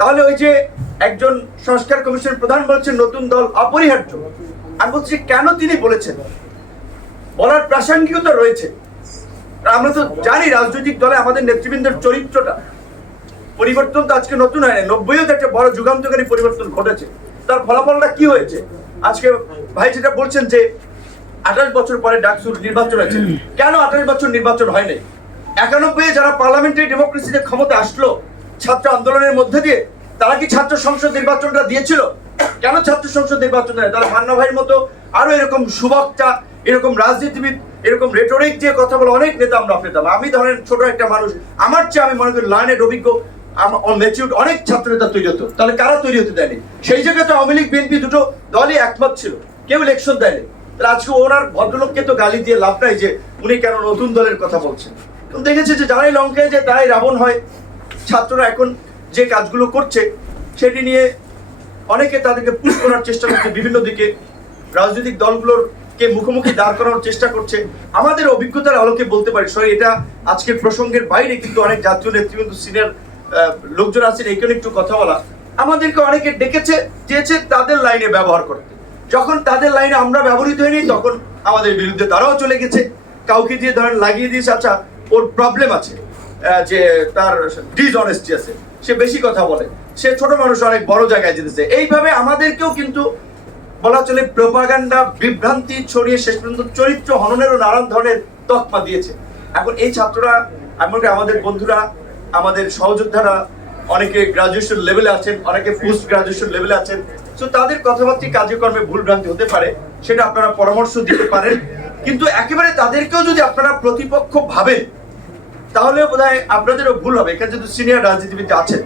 তাহলে ওই যে একজন সংস্কার কমিশন প্রধান বলছেন নতুন দল অপরিহার্য, আমি বলছি কেন তিনি বলেছেন, বলার প্রাসঙ্গিকতা রয়েছে। আমরা তো জানি রাজনৈতিক দলে আমাদের নেতৃবৃন্দের চরিত্রটা পরিবর্তন তো আজকে নতুন হয় না, 90-ও তো একটা বড় যুগান্তকারী পরিবর্তন ঘটেছে। তার ফলাফলটা কি হয়েছে? আজকে ভাই যেটা বলছেন যে 28 বছর পরে ডাকসুর নির্বাচন হয়েছে, কেন 28 বছর নির্বাচন হয় নাই? 91-এ যারা পার্লামেন্টারি ডেমোক্রেসিতে ক্ষমতা আসলো ছাত্র আন্দোলনের মধ্যে দিয়ে, তারা কি ছাত্র সংসদ নির্বাচনটা দিয়েছিল? কেন ছাত্র সংসদ নির্বাচন দেয়? তারা মান্না ভাইয়ের মতো আরো এরকম সুবক্তা, এরকম রাজনীতিবিদ, এরকম রেটরিক দিয়ে কথা বলে অনেক নেতা আমরা পেতাম। আমি ধরেন ছোট একটা মানুষ, আমার চেয়ে আমি মনে করি লার্নেড, অভিজ্ঞ, ম্যাচিউরড অনেক ছাত্র নেতা তৈরি হতো। তাহলে কারা তৈরি হতে দেয়নি? সেই জায়গায় তো আওয়ামী লীগ বিএনপি দুটো দলই একমত ছিল, কেউ ইলেকশন দেয়নি। তাহলে আজকে ওনার ভদ্রলোককে তো গালি দিয়ে লাভ নাই যে উনি কেন নতুন দলের কথা বলছেন। তো দেখেছে যে যারাই লঙ্কায় যায় তারাই রাবণ হয়। ছাত্ররা এখন যে কাজগুলো করছে সেটি নিয়ে অনেকে তাদেরকে পুশ করার চেষ্টা করছে, বিভিন্ন দিকে রাজনৈতিক দলগুলোর কে মুখোমুখি দাঁড় করানোর চেষ্টা করছে। আমাদের অভিজ্ঞতার আলোকে বলতে পারি, সরি এটা আজকের প্রসঙ্গের বাইরে, কিন্তু অনেক জাতীয় নেতৃবৃন্দ, সিনিয়র লোকজন আছেন, এইখানে একটু কথা বলা। আমাদেরকে অনেকে ডেকেছে, চেয়েছে তাদের লাইনে ব্যবহার করতে। যখন তাদের লাইনে আমরা ব্যবহৃত হয়নি, তখন আমাদের বিরুদ্ধে তারাও চলে গেছে। কাউকে দিয়ে ধরেন লাগিয়ে দিয়েছে, আচ্ছা ওর প্রবলেম আছে, যে তার ডিসঅনেস্টি আছে, সে বেশি কথা বলে, সে ছোট মানুষ অনেক বড় জায়গায় যেতেছে। এইভাবে আমাদেরকেও কিন্তু বলা চলে প্রোপাগান্ডা, বিভ্রান্তি ছড়িয়ে শেষ পর্যন্ত চরিত্র হননেরও নানান ধরনের তকমা দিয়েছে। এখন এই ছাত্ররা, এমনকি আমাদের বন্ধুরা, আমাদের সহযোদ্ধারা, অনেকে গ্রাজুয়েশন লেভেলে আছেন, অনেকে পোস্ট গ্রাজুয়েশন লেভেলে আছেন। তো তাদের কথাবার্তা কার্যক্রমে ভুলভ্রান্তি হতে পারে, সেটা আপনারা পরামর্শ দিতে পারেন। কিন্তু একেবারে তাদেরকেও যদি আপনারা প্রতিপক্ষ ভাবেন, তাহলে বোধহয় আপনাদেরও ভুল হবে। এখানে যেহেতু সিনিয়র রাজনীতিবিদ আছেন,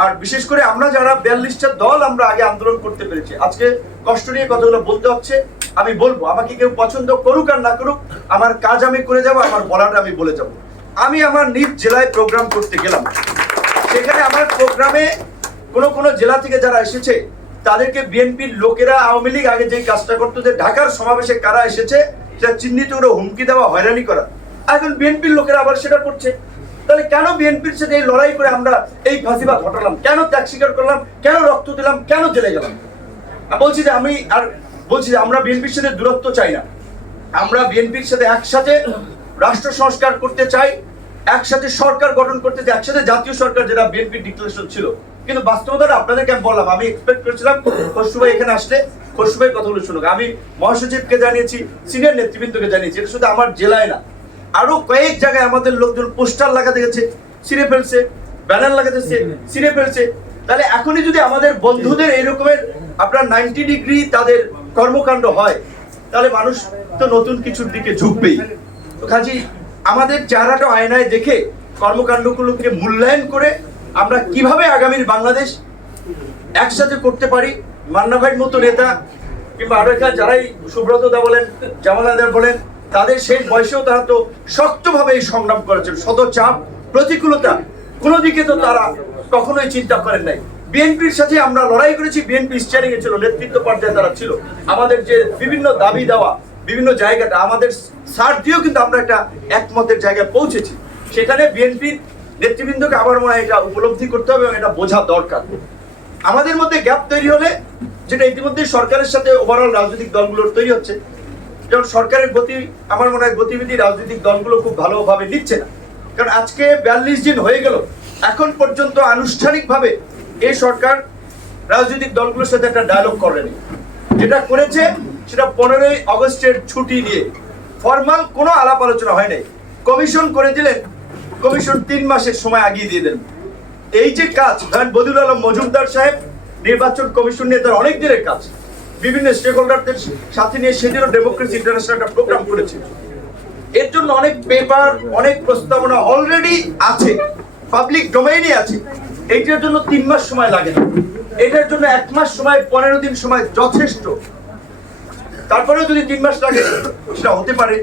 আর বিশেষ করে আমরা যারা 42টা দল আমরা আগে আন্দোলন করতে পেরেছি, আজকে কষ্ট নিয়ে কথাগুলো বলতে হচ্ছে। আমি বলবো, আমাকে কেউ পছন্দ করুক আর না করুক, আমার কাজ আমি করে যাব, আমার বলাটা আমি বলে যাব। আমি আমার নিজ জেলায় প্রোগ্রাম করতে গেলাম, সেখানে আমার প্রোগ্রামে কোন জেলা থেকে যারা এসেছে তাদেরকে বিএনপির লোকেরা, আওয়ামী লীগ আগে যে কাজটা করতো, যে ঢাকার সমাবেশে কারা এসেছে সেটা চিহ্নিত করে হুমকি দেওয়া, হয়রানি করা, এখন বিএনপির লোকেরা আবার সেটা করছে। তাহলে কেন বিএনপির সাথে এই লড়াই করে আমরা এই ফাঁসিবাদ ঘটালাম, কেন ত্যাগ স্বীকার করলাম, কেন রক্ত দিলাম, কেন জেলে গেলাম? বলছি যে আমরা বিএনপির সাথে দূরত্ব চাই না, আমরা বিএনপির সাথে একসাথে রাষ্ট্র সংস্কার করতে চাই, একসাথে সরকার গঠন করতে চাই, একসাথে জাতীয় সরকার, যেটা বিএনপির ডিক্লারেশন ছিল। কিন্তু বাস্তবতা আপনাদেরকে আমি বললাম, আমি এক্সপেক্ট করেছিলাম খসরু ভাই এখানে আসলে খসরু ভাই কথাগুলো শুনুক। আমি মহাসচিবকে জানিয়েছি, সিনিয়র নেতৃবৃন্দকে জানিয়েছি, এটা শুধু আমার জেলায় না, আরো কয়েক জায়গায় আমাদের লোকজন পোস্টার লাগাতে গেছে, ছিঁড়ে ফেলছে, ব্যানার লাগাতেছে, ছিঁড়ে ফেলছে। তাহলে এখনই যদি আমাদের বন্ধুদের এরকমের আপনার 90 ডিগ্রি তাদের কর্মকাণ্ড হয়, তাহলে মানুষ তো নতুন কিছুর দিকে ঝুঁকবেই। তো কাজেই আমাদের চেহারাটা আয়নায় দেখে কর্মকাণ্ডগুলোকে মূল্যায়ন করে আমরা কিভাবে আগামীর বাংলাদেশ একসাথে করতে পারি। মান্না ভাইয়ের মতো নেতা, কিংবা আরো এখানে যারাই সুব্রত দা বলেন, জামাল আদার বলেন, তাদের শেষ বয়সেও তারা তো শক্তভাবে এই সংগ্রাম করেছেন। শত চাপ, প্রতিকূলতা, কোনো দিকে তো তারা কখনোই চিন্তা করেন নাই। বিএনপির সাথে আমরা লড়াই করেছি, বিএনপি স্টিয়ারিং এ ছিল, নেতৃত্ব পর্যায়ে তারা ছিল। আমাদের যে বিভিন্ন দাবি দেওয়া, বিভিন্ন জায়গাটা আমাদের সার দিয়েও কিন্তু আমরা একটা একমতের জায়গায় পৌঁছেছি। সেখানে বিএনপির নেতৃবৃন্দকে আমার মনে হয় এটা উপলব্ধি করতে হবে এবং এটা বোঝা দরকার। আমাদের মধ্যে গ্যাপ তৈরি হলে, যেটা ইতিমধ্যে সরকারের সাথে ওভারঅল রাজনৈতিক দলগুলোর তৈরি হচ্ছে, যেমন সরকারের গতি, আমার মনে হয় গতিবিধি রাজনৈতিক দলগুলো খুব ভালোভাবে নিচ্ছে না। কারণ আজকে 42 দিন হয়ে গেল, এখন পর্যন্ত আনুষ্ঠানিকভাবে এই সরকার রাজনৈতিক দলগুলোর সাথে একটা ডায়ালগ করেনি। যেটা করেছে সেটা 15ই আগস্টের ছুটি নিয়ে ফরমাল কোনো আলাপ আলোচনা হয় নাই। কমিশন করে দিলেন, কমিশন 3 মাসের সময় আগিয়ে দিয়ে দেন। এই যে কাজ, ধরেন বদিউল আলম মজুমদার সাহেব নির্বাচন কমিশন নিয়ে তার অনেক দিনের কাজ, বিভিন্ন স্টেক হোল্ডারদের সাথে নিয়ে সেদিনও ডেমোক্রেসি ইন্টারন্যাশনাল একটা প্রোগ্রাম করেছে। এর জন্য অনেক পেপার, অনেক প্রস্তাবনা অলরেডি আছে, পাবলিক ডোমেইনে আছে। এইটার জন্য 3 মাস সময় লাগে না, এটার জন্য 1 মাস সময়, 15 দিন সময় যথেষ্ট। তারপরেও যদি 3 মাস লাগে সেটা হতে পারে।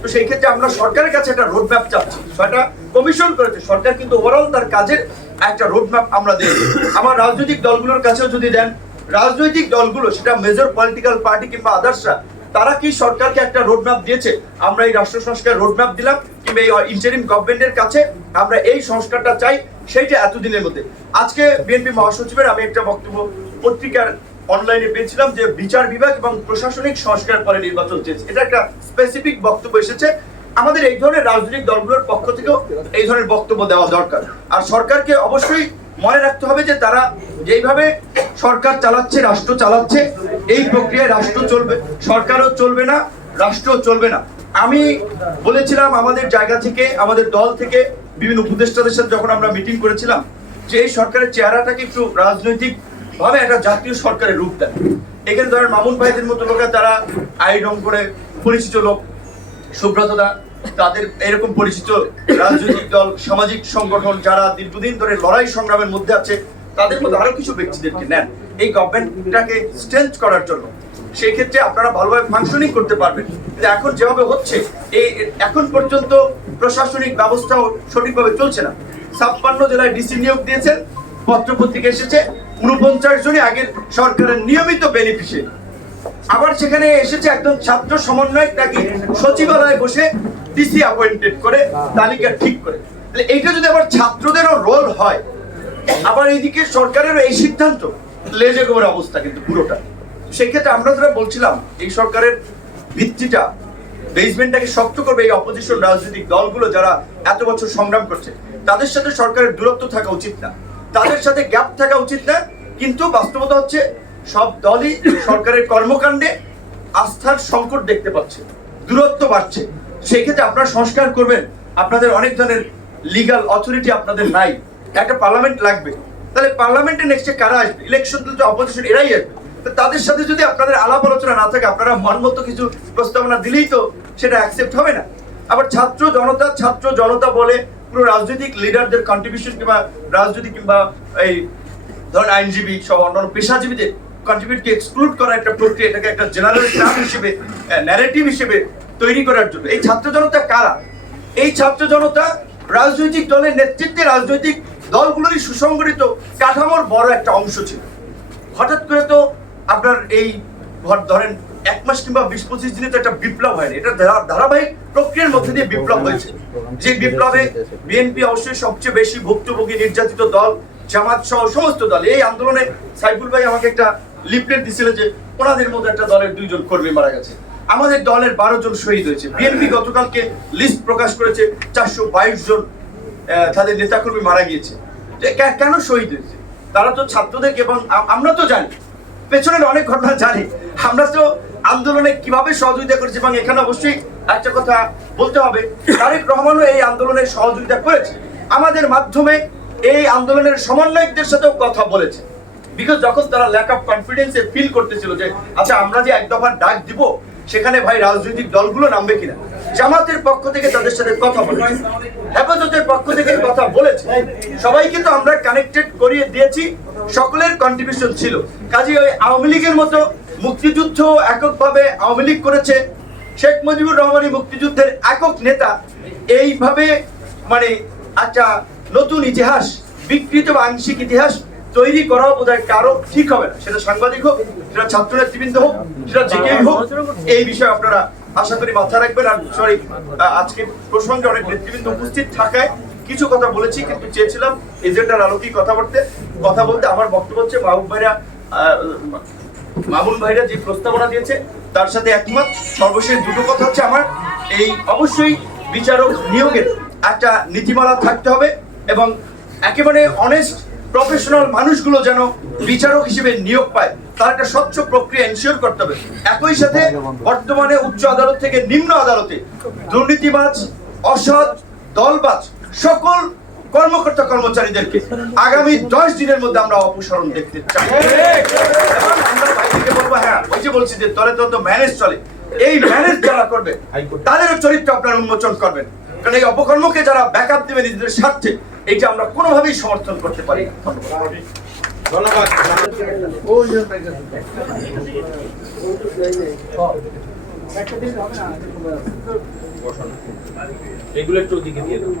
তো সেই ক্ষেত্রে আমরা সরকারের কাছে একটা রোড ম্যাপ চাচ্ছি। সেটা কমিশন করেছে সরকার, কিন্তু ওভারঅল তার কাজের একটা রোড ম্যাপ আমরা দেব। আমার রাজনৈতিক দলগুলোর কাছেও যদি দেন, রাজনৈতিক দলগুলো, সেটা মেজর পলিটিক্যাল পার্টি কিংবা আদার্সরা, তারা কি সরকারকে একটা রোডম্যাপ দিয়েছে? আমরা এই রাষ্ট্র সংস্কার রোডম্যাপ দিলাম, কিংবা এই ইন্টারিম গভর্নমেন্টের কাছে আমরা এই সংস্কারটা চাই, সেইটা এতদিনের মধ্যে। আজকে বিএনপি মহাসচিবের আমি একটা বক্তব্য পত্রিকার অনলাইনে পেয়েছিলাম যে বিচার বিভাগ এবং প্রশাসনিক সংস্কার পরে নির্বাচন চেয়েছে। এটা একটা স্পেসিফিক বক্তব্য এসেছে। আমাদের এই ধরনের রাজনৈতিক দলগুলোর পক্ষ থেকেও এই ধরনের বক্তব্য দেওয়া দরকার। আর সরকারকে অবশ্যই মনে রাখতে হবে যে তারা যেইভাবে সরকার চালাচ্ছে, রাষ্ট্র চালাচ্ছে, এই প্রক্রিয়ায় রাষ্ট্র চলবে, সরকারও চলবে না, রাষ্ট্রও চলবে না। আমি বলেছিলাম আমাদের জায়গা থেকে, আমাদের দল থেকে বিভিন্ন উপদেষ্টাদের সাথে যখন আমরা মিটিং করেছিলাম, যে এই সরকারের চেহারাটাকে একটু রাজনৈতিক ভাবে একটা জাতীয় সরকারের রূপ দেয়। এখানে ধরেন মামুন ভাইদের মতো লোকেরা, তারা আইডম করে পরিচিত লোক, সুব্রতদা, তাদের এরকম পরিচিত রাজনৈতিক দল, সামাজিক সংগঠন যারা দীর্ঘদিন ধরে লড়াই সংগ্রামের মধ্যে আছে, তাদের মধ্যে আরো কিছু ব্যক্তিদেরকে নেন এই গভর্নমেন্টটাকে স্ট্রেংথ করার জন্য। সেই ক্ষেত্রে আপনারা ভালোভাবে ফাংশনিং করতে পারবেন। কিন্তু এখন যেভাবে হচ্ছে, এই এখন পর্যন্ত প্রশাসনিক ব্যবস্থাও সঠিকভাবে চলছে না। 56 জেলায় ডিসি নিয়োগ দিয়েছেন, পত্রপত্রিকা এসেছে 49 জনই আগের সরকারের নিয়মিত বেনিফিশিয়ারি। আবার সেখানে এসেছে একজন ছাত্র সমন্বয়ক নাকি সচিবালয়ে বসে ডিসি অ্যাপয়েন্টেড করে তালিকা ঠিক করে। এইটা যদি আবার ছাত্রদেরও রোল হয়, আবার এইদিকে সরকারেরও এই সিদ্ধান্ত, লেজে গোবরের অবস্থা কিন্তু পুরোটা। সেক্ষেত্রে আমরা যারা বলছিলাম এই সরকারের ভিত্তিটা, বেসমেন্টটাকে শক্ত করবে এই অপোজিশন রাজনৈতিক দলগুলো যারা এত বছর সংগ্রাম করছে, তাদের সাথে সরকারের দূরত্ব থাকা উচিত না, তাদের সাথে গ্যাপ থাকা উচিত না। কিন্তু বাস্তবতা হচ্ছে সব দলই সরকারের কর্মকাণ্ডে আস্থার সংকট দেখতে পাচ্ছে, দূরত্ব বাড়ছে। সেই ক্ষেত্রে আপনারা সংস্কার করবেন, আপনাদের অনেক ধরনের লিগ্যাল অথরিটি আপনাদের নাই, একটা পার্লামেন্ট লাগবে। তাহলে পার্লামেন্টে নেক্সটে কারা আসবে? ইলেকশন তো অপোজিশন এরাই আসবে। তাদের সাথে যদি আপনাদের আলাপ আলোচনা না থাকে, আপনারা মনমতো কিছু প্রস্তাবনা দিলেই তো সেটা অ্যাকসেপ্ট হবে না। আবার ছাত্র জনতা বলে পুরো রাজনৈতিক লিডারদের কন্ট্রিবিউশন, কিংবা রাজনৈতিক কিংবা এই ধরেন আইনজীবী সহ অন্যান্য পেশাজীবীদের কন্ট্রিবিউটকে এক্সক্লুড করা একটা প্রক্রিয়া, এটাকে একটা জেনারেল টার্ম হিসেবে, ন্যারেটিভ হিসেবে তৈরি করার জন্য। এই ছাত্র জনতা কারা? এই ছাত্র জনতা রাজনৈতিক দলের নেতৃত্বে রাজনৈতিক দলগুলোরই সুসংগঠিত কাঠামোর বড় একটা অংশ ছিল। হঠাৎ করে তো আপনার এই ধরেন 1 মাস কিংবা 20-25 দিনে তো একটা বিপ্লব হয়নি, এটা ধারাবাহিক প্রক্রিয়ার মধ্যে দিয়ে বিপ্লব হয়েছে। যে বিপ্লবে বিএনপি অবশ্যই সবচেয়ে বেশি ভুক্তভোগী নির্যাতিত দল, জামাত সহ সমস্ত দল। এই আন্দোলনে সাইফুল ভাই আমাকে একটা লিফলেট দিছিল যে ওনাদের মধ্যে একটা দলের 2 জন কর্মী মারা গেছে, আমাদের দলের 12 জন শহীদ হয়েছে। বিএনপি গতকালকে লিস্ট প্রকাশ করেছে 422 জন তাদের নেতাকর্মী মারা গিয়েছে। কেন শহীদ হয়েছে? তারা তো ছাত্রদেরকে, এবং আমরা তো জানি পেছনের অনেক ঘটনা জানি, আমরা তো আন্দোলনে কিভাবে সহযোগিতা করেছি। এবং এখানে অবশ্যই একটা কথা বলতে হবে, তারেক রহমানও এই আন্দোলনে সহযোগিতা করেছে, আমাদের মাধ্যমে এই আন্দোলনের সমন্বয়কদের সাথেও কথা বলেছে। বিকজ যখন তারা ল্যাক অফ কনফিডেন্সে ফিল করতেছিল যে আচ্ছা আমরা যে এক দফা ডাক দিব, সেখানে ভাই রাজনৈতিক দলগুলো নামবে কিনা, জামাতের পক্ষ থেকে তাদের সাথে কথা বলেছে, হেফাজতের পক্ষ থেকে কথা বলেছে, সবাইকে তো আমরা কানেক্টেড করিয়ে দিয়েছি, সকলের কন্ট্রিবিউশন ছিল। কাজে ওই আওয়ামী লীগের মতো মুক্তিযুদ্ধ এককভাবে আওয়ামী লীগ করেছে, শেখ মুজিবুর রহমানই মুক্তিযুদ্ধের একক নেতা, এইভাবে মানে একটা নতুন ইতিহাস, বিকৃত বা আংশিক ইতিহাস তৈরি করা বোধহয় কারো ঠিক হবে না। সেটা সাংবাদিক হোক, সেটা ছাত্র নেতৃবৃন্দ হোক, সেটা যে কেউ হোক, এই বিষয়ে আপনারা আশা করি মাথা রাখবেন। আর সরি, আজকে প্রসঙ্গে অনেক নেতৃবৃন্দ উপস্থিত থাকায় কিছু কথা বলেছি, কিন্তু চেয়েছিলাম এজেন্ডার আলোকেই কথা বলতে। আমার বক্তব্য হচ্ছে মামুন ভাইরা যে প্রস্তাবনা দিয়েছে তার সাথে একমত। সর্বশেষ দুটো কথা হচ্ছে আমার, এই অবশ্যই বিচারক নিয়োগের একটা নীতিমালা থাকতে হবে, এবং একেবারে অনেস্ট প্রফেশনাল মানুষগুলো যেন বিচারক হিসেবে নিয়োগ পায়, তার একটা স্বচ্ছ প্রক্রিয়া এনশিওর করতে হবে। একই সাথে বর্তমানে উচ্চ আদালত থেকে নিম্ন আদালতে দুর্নীতিবাজ, অসৎ, দলবাজ সকল কর্মকর্তা কর্মচারীদেরকে আগামী 10 দিনের মধ্যে আমরা অপসারণ দেখতে চাই। আমরা বাইরে বলবো, হ্যাঁ ওই যে বলছি যে দলে তো ম্যানেজ চলে, এই ম্যানেজ যারা করবে তাদেরও চরিত্র আপনারা উন্মোচন করবেন, কারণ এই অপকর্মকে যারা ব্যাকআপ দেবে নিজেদের স্বার্থে, এইটা আমরা কোনোভাবেই সমর্থন করতে পারি না। ধন্যবাদ। এগুলো একটু ওদিকে দিয়ে দাও।